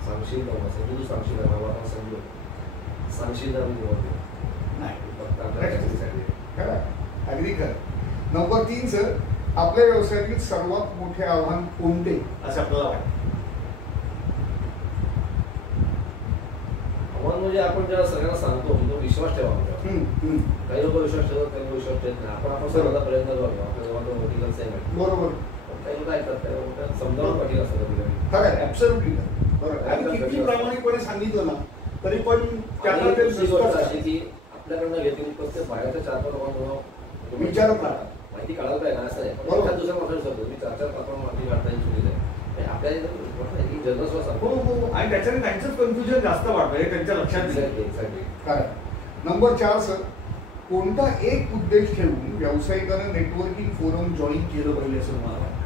सांगशील का समजू, तू सांगशील का मला आपण समजू, सांगशील तर मी बोलतो नाही. फक्त आपल्यासाठी खरं, अगदी खरं. नंबर 3 सर, आपल्या व्यवसायातील सर्वात मोठे आव्हान कोणते असं आपल्याला वाटतं? आव्हान म्हणजे आपण जेव्हा सगळ्यांना सांगतो तो विश्वास ठेवा आमच्यावर. काही लोक विश्वास ठेवतात, काही लोक विश्वास ठेवत नाही. आपण सर्वांचा प्रयत्न करतो, आपल्या जवळ वर्टिकल सेम आहे. बरोबर. काही लोक ऐकतात, काही लोक समजावून पाठील असतात कधी कधी. खरं, ऍब्सोल्युटली बरोबर. आणि किती प्रामाणिकपणे सांगितलं ना तरी पण त्याला ते गोष्ट अशी की आपल्याकडनं घेतली फक्त बाहेरच्या 4-5 लोकांना विचारत राहा, माहिती काढायला पाहिजे असं आहे. एखाद दुसऱ्या माणसाला सांगतो मी 4-4-5 माहिती काढता येईल चुकीचं आहे. आपल्याला जनरल सांगतो. हो. आणि त्याच्याने त्यांचंच कन्फ्युजन जास्त वाटतं हे त्यांच्या लक्षात येईल. खरं. नंबर 4 सर, कोणता एक उद्देश ठेवून व्यावसायिकांना नेटवर्किंग फोरम जॉईन केलं पाहिजे असं तुम्हाला वाटतं?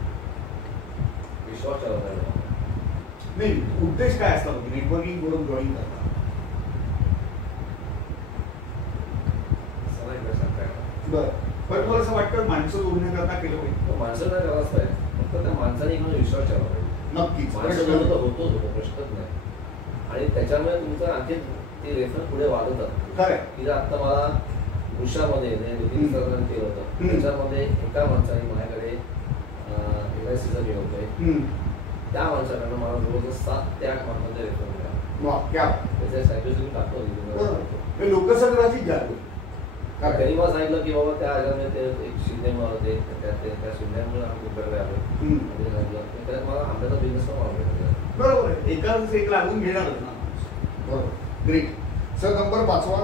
विश्वास ठेवला पाहिजे. नाही, उद्देश काय असला पाहिजे नेटवर्किंग फोरम जॉईन करता? बरं. पण मला असं वाटतं माणसं जोडण्याकरता केलं पाहिजे. माणसं नाही करायलाच पाहिजे, फक्त त्या माणसाने इकडून विश्वास ठेवला पाहिजे. नक्कीच. माणसं होतोच होतो, प्रश्नच नाही. आणि त्याच्यामुळे तुमचं आणखी ते रेफरन्स पुढे वाढवतात. खरं. की आता मला उषामध्ये केलं होतं, त्याच्यामध्ये एका माणसाने माझ्याकडे LICचं केलं होतं. त्या माणसाकडनं मला जवळजवळ 7 ते 8 माणसांचे रेफरन्स मिळाला. त्याच्या सायकोलॉजी टाकतो लोकसंग्रहाची जागा. त्यांनी मला सांगितलं की बाबा त्या ह्याच्यामध्ये ते एक शिंदेमुळे होते, त्या शिंद्यामुळे आम्ही तुमच्याकडे आलो. आणि सांगितलं त्यात मला आंब्याचा बिझनेस पण वाढवला. बरोबर आहे, एकाच एक लागून घेणार ना. बरोबर. ग्रेट. सर, नंबर 5वा,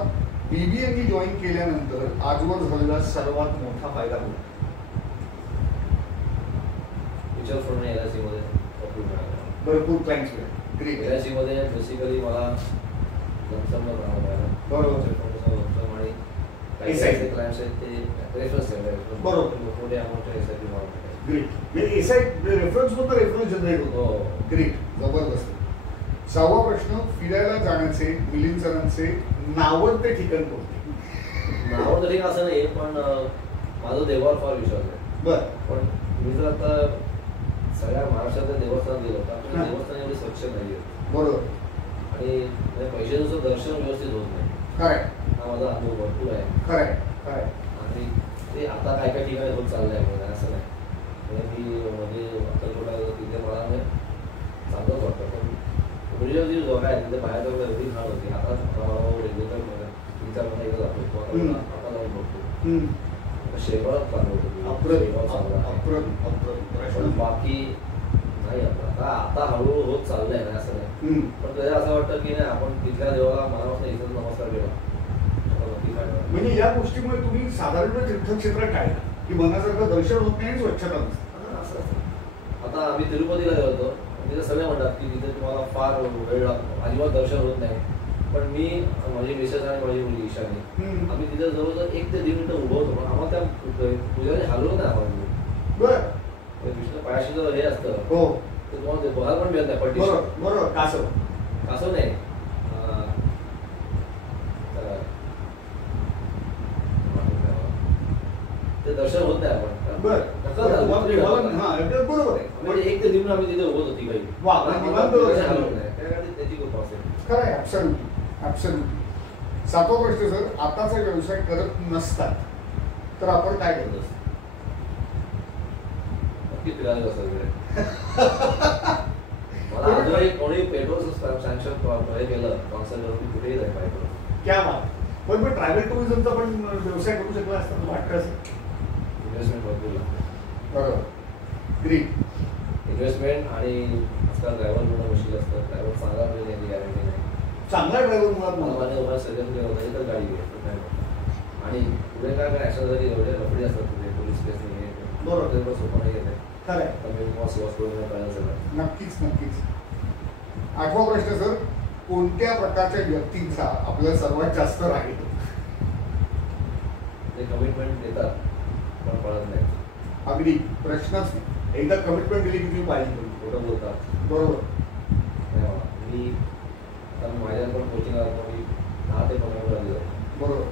BBA जॉईन केल्यानंतर आजवर झालेला सर्वात मोठा फायदा होता? म्युच्युअल फंड LIC मध्ये भरपूर क्लायंट्स मिळाले. ग्रेट. LIC मध्ये बेसिकली मला लमसम मिळाला. बरोबर. आणि काही क्लायंट्स आहेत ते रेफरन्स आहे. बरोबर. मोठे अमाऊंटच्या SIP मागवतात. ग्रेट. रेफरन्स मधून रेफरन्स जनरेट होतो. ग्रेट, जबरदस्त. 6वा प्रश्न, फिरायला जाण्याचे मिलिंद सरांचे नावडते ठिकाण कोणते? नावडते ठिकाण असं नाही, पण माझं देवावर फार विश्वास आहे. बरं. पण मी जर आता सगळ्या महाराष्ट्रातल्या देवस्थान गेलो तर आपल्या देवस्थान एवढे स्वच्छ नाही आहेत. बरोबर. आणि पैशाचं दर्शन व्यवस्थित होत नाही. खरंय. हा माझा अनुभव भरपूर आहे. खरंय. आणि ते आता काय काय ठिकाणी होत चाललंय म्हणजे असं नाही. मी म्हणजे अक्कलकोटा तिथे मला चांगलंच वाटतं, पण म्हणजे जी जागा आहे तिथे बाहेर जाऊन एवढी घाण होती. आता रेग्युलर 3-4 महिने एकदा जातो, आता जाऊन बघतो शेगावात चालू बाकी नाही. आता हळूहळू होत चाललंय ना असं नाही. पण त्याला असं वाटतं की नाही आपण तिथल्या देवाला मनापासून इथं नमस्कार केला नक्की फायदा. म्हणजे या गोष्टीमुळे तुम्ही साधारण तीर्थक्षेत्रात काय की मनासारखं दर्शन होत नाही, स्वच्छता नसते. आता आम्ही तिरुपतीला गेलो होतो, तिथे सगळे म्हणतात की तिथे तुम्हाला फार वेळ लागतो, अजिबात दर्शन होत नाही. पण मी माझी मिसेस आणि माझी मुलगी ईशानी आम्ही तिथे जवळजवळ 1 ते 1.5 मिनिटं उभं होतो, पण आम्हाला त्या पूजाने हलवलं नाही. आपण बरं कृष्ण पायाशी जर हे असतं हो ते तुम्हाला बघायला पण मिळत नाही. पट्टी बरोबर. कासव नाही, ते दर्शन होत नाही. आपण बरोबर आहे. म्हणजे 1 ते 1.5 मिनिट आम्ही तिथे उभं होती काही त्याची खूप असेल. खरं आहे. ऍब्सोल्युटली. 7वा प्रश्न सर, आताचा व्यवसाय करत नसतात तर आपण काय करत असतो? नक्की फिरायला मला अजूनही कोणी पेट्रोल सँक्शन हे केलं कॉन्सर्ट करून कुठेही जाईल पाहिजे. क्या बात. पण ट्रॅव्हल टुरिझमचा पण व्यवसाय करू शकला असता वाटतं असं? इन्व्हेस्टमेंट भरपूर बरोबर. ग्रेट. इन्व्हेस्टमेंट आणि आजकाल ड्रायव्हर म्हणून मुश्किल असतं. ड्रायव्हर चांगला मिळेल याची गॅरंटी नाही. चांगला ड्रायव्हर मुळात मला सजेस्ट केलं होतं तर गाडी घे. आणि पुढे काय ॲक्शन झाली एवढे लफडी असतात पुढे पोलीस केस नाही बरोबर. ते पण सोपं नाही येते. खरं आहे. आता मी तुम्हाला सुवास करून कळलं सगळं. नक्कीच नक्कीच. 8वा प्रश्न सर, कोणत्या प्रकारच्या व्यक्तींचा आपल्याला सर्वात जास्त राग येतो? ते कमिटमेंट देतात पण पळत नाही. अगदी प्रश्नच नाही. एकदा कमिटमेंट दिली की तुम्ही पाहिजे करू. खोटं बोलतात. बरोबर. नाही बाबा. मी आता माझ्या पण कोचिंग मी 10 ते 15 मिनिटं आली जातो. बरोबर.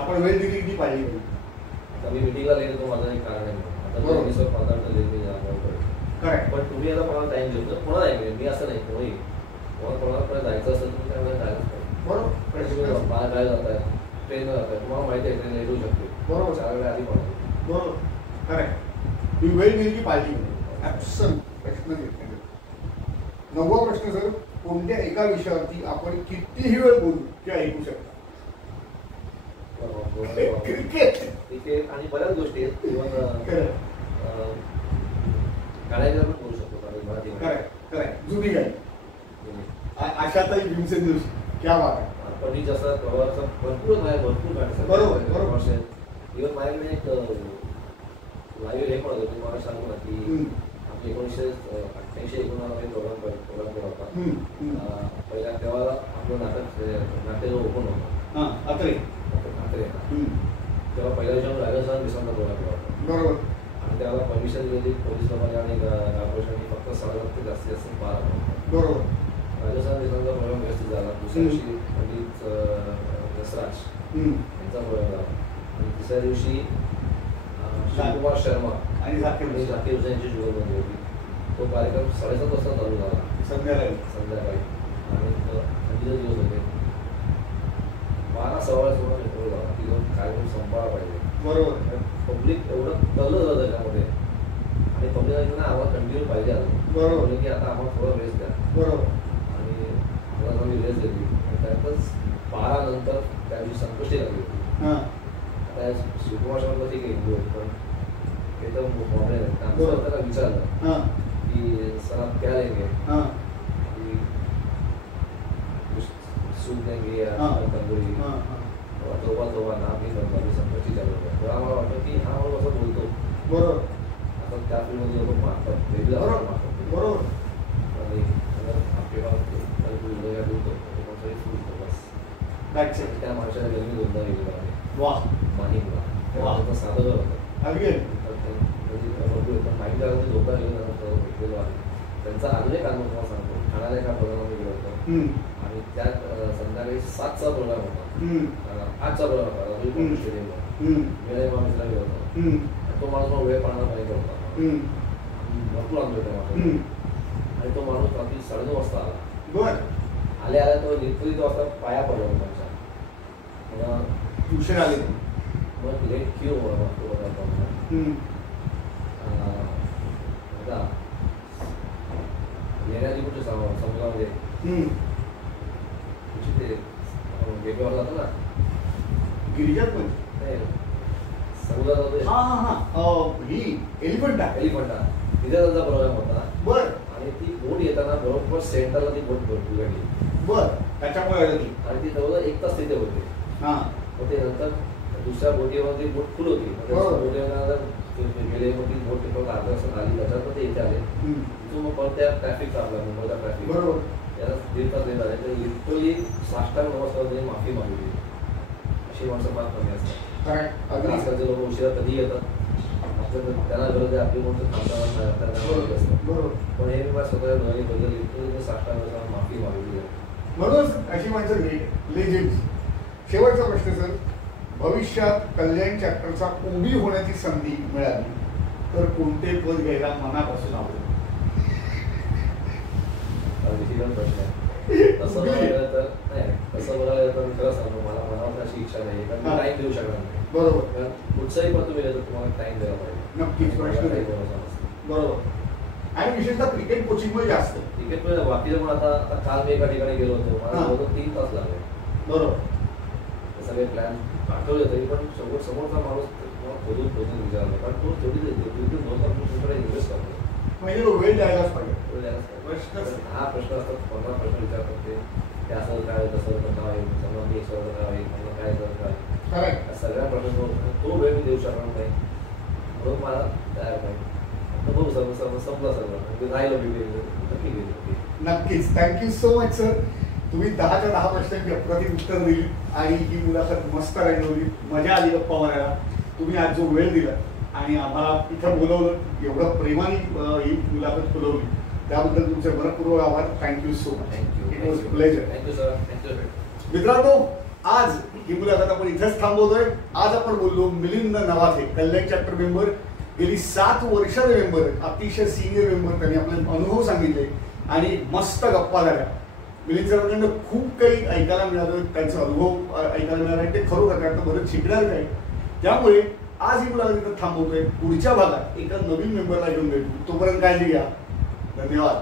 आपण वेळ दिली की पाहिजे करू. आता मी मिटिंगला गेलो तो माझं एक कारण आहे. आता बरोबर. मी सर 15 मिनिटं लेट मी जाणार. काय पण तुम्ही आता मला टाइम देतो कोणाला ऐकले मी असं नाही कोणी कोणाला जायचं असेल तर त्यामुळे जायलाच पाहिजे. बरोबर. मला काय जात आहे ट्रेनला जात आहे तुम्हाला माहिती आहे ट्रेन लेट होऊ शकते. बरोबर. 4 वेळा आधी पडतो. बरोबर. खरं आहे. तुम्ही वेळ दिली की पाहिजे करू. ॲब्सल्यूट प्रश्न येत नाही. 9वा प्रश्न सर, कोणत्या एका विषयावरती आपण कितीही वेळ बोलू किंवा ऐकू शकता? क्रिकेट. क्रिकेट आणि बऱ्याच गोष्टी आहेत. इव्हन गाण्याच्या पण बोलू शकतो मराठी. खरं जुनी गाणी. आशाताई भीमसेन जोशी क्या बात आहे. पण मी जसं भरपूर गाणी. बरोबर. इव्हन माझ्याकडे एक लाईव्ह हे पण होतं तुम्हाला सांगू ना की आपली 1988-1989 प्रोग्राम केला होता. पहिला तेव्हा आपलं नाट्य ओपन होतं अत्रे. तेव्हा पहिल्या दिवशी राजस्थान दिवसांचा प्रोग्राम केला होता. बरोबर. आणि त्याला परमिशन दिली पोलीस लोकांनी आणि कॉर्पोरेशनने फक्त 7 ते जास्तीत जास्त 12. बरोबर. राजस्थान दिवसांचा प्रोग्राम व्यवस्थित झाला. दुसऱ्या दिवशी पंडित जसराज यांचा प्रोग्राम झाला आणि तिसऱ्या दिवशी शिवकुमार शर्मा आणि झाकीर हुसेनची जुगलबंदी होती. तो कार्यक्रम 7:30 वाजता चालू झाला संध्याकाळी आणि थंडीचे दिवस होते. 12-12 पेट्रोल झाला की जाऊन कार्यक्रम संपवायला पाहिजे. बरोबर. पब्लिक एवढं कळलं झालं त्याच्यामध्ये आणि पब्लिक आम्हाला कंटिन्यू पाहिजे आलं. बरोबर. की आता आम्हाला थोडा रेस्ट द्या. बरोबर. आणि मला आम्ही रेस्ट दिली आणि त्यातच 12 नंतर त्या दिवशी संकष्टी लागली होती. आता शिवकुमार शर्मा ठीक आहे पण हे तर प्रॉब्लेम आहे. त्याला विचारलं की सर आप क्या लेंगे की सूप देंगे या तंदुरी दोघा नाम नाही करतो आम्ही संकष्टी चालू होतो. तेव्हा मला वाटतं की हा मला असं बोलतो. बरोबर. आता त्या फील्डमध्ये लोक मागतात वेगळं मागतात. बरोबर. आणि आपल्याला बोलतो बस त्या माणसाला गरमी दोनदा गेलेला आहे. वा. माहीमला तेव्हा साधं होतं. अगदी माहीमला धोका गेलेलो आहे. त्यांचा अजून एक अनुभव तुम्हाला सांगतो. ठाण्याला एका प्रोग्राममध्ये गेलो होतो आणि त्यात संध्याकाळी 7चा प्रोग्राम होता. 8चा प्रोग्राम होता स्टेडियमवर. मी मित्र गेलो होतो. तो माणूस मग वेळ पाळणार नाही होता. भरपूर अनुभव होता माझा. आणि तो माणूस रात्री 9:30 वाजता आला. बर. आल्या तो निघतो वाजता पाया पडला त्यांच्या. उशीर आले मग लेट क्यू होता आता येण्याची कुठे समुद्रामध्ये ते गेटवर जातो ना गिरिजात पण नाही समुद्रात एलिफंटा तिथे त्यांचा प्रोग्राम होता. बर. आणि ती बोट येताना बरोबर सेंटरला ती बोट भरपूर लागली. बर. त्याच्यामुळे आणि ती जवळजवळ 1 तास तिथे होते. मग ते नंतर दुसऱ्या बोटीवर ती बोट फुल होती. गेले मग ती बोट अर्धा तास आली त्याच्यात ते इथे आले. तिथून मग परत त्या ट्रॅफिकचा आपला मुंबईचा ट्रॅफिक बरोबर त्याला 1.5 तास लेट आले. तर लिटरली साष्टांग नमस्कार माफी मागितली. अशी माणसं फार कमी असतात. आजकालचे लोक उशिरा कधी येतात आपल्याला त्यांना गरज आहे आपली मोठं थांबताना. पण हे मी स्वतः घरी बदल साष्टांग माफी मागितली आहे. म्हणूनच अशी माणसं लेजेंड्स. शेवटचा प्रश्न सर, भविष्यात कल्याण चॅप्टरचा ओबी होण्याची संधी मिळाली तर कोणते पद घ्यायला मनापासून आवडेल? प्रश्न आहे. तसं बघायला तर नाही तसं बघायला तर मी खरं सांगतो मला मनावर अशी इच्छा नाही कारण मी टाईम देऊ शकणार नाही. बरोबर. कारण कुठचंही पद तुम्ही घेतो तुम्हाला टाईम द्यायला पाहिजे. नक्कीच प्रश्न बरोबर. आणि विशेषतः क्रिकेट कोचिंगमध्ये जास्त क्रिकेटमध्ये बाकीचं पण आता काल मी एका ठिकाणी गेलो होतो मला 3 तास लागले. बरोबर. सगळे प्लॅन पाठवले तरी पण समोरचा माणूस खोदून विचारला कारण तो तेवढी 2 तास इन्व्हेस्ट करतो. म्हणजे वेळ द्यायलाच पाहिजे. हा प्रश्न असतात 15 प्रश्न विचारतात ते असं काय तसं काय होईल समजा मी काय होईल मला काय काय सगळ्या प्रश्न तो वेळ मी देऊ शकणार नाही. म्हणून मला तयार नाही. तर बघू संपलं सर्व राहिलं मी नक्कीच. Thank you so much sir. तुम्ही 10च्या 10 प्रश्नांची अप्रतिम उत्तर दिली आणि ही मुलाखत मस्त रंगवली. मजा आली गप्पा मारायला. तुम्ही आज जो वेळ दिला आणि आम्हाला इथं बोलवलं, एवढं प्रेमाने ही मुलाखत बोलवली, त्याबद्दल तुमचे मनपूर्वक आभार. Thank you so much. It was pleasure. Thank you sir. Thank you. मित्रांनो, आज ही मुलाखत आपण इथेच थांबवतोय. आज आपण बोललो मिलिंद नवाथे, कल्याण चॅप्टर मेंबर, गेली 7 वर्षाचे मेंबर, अतिशय सिनियर मेंबर. त्यांनी आपले अनुभव सांगितले आणि मस्त गप्पा झाल्या. मिलिंद सरांकडून खूप काही ऐकायला मिळालं, त्यांचा अनुभव ऐकायला मिळाला. ते खरोखर त्यातनं बरंच शिकणार काय. त्यामुळे आज ही मुलाखत इथं थांबवतोय. पुढच्या भागात एका नवीन मेंबरला घेऊन भेटू. तोपर्यंत काळजी घ्या. धन्यवाद.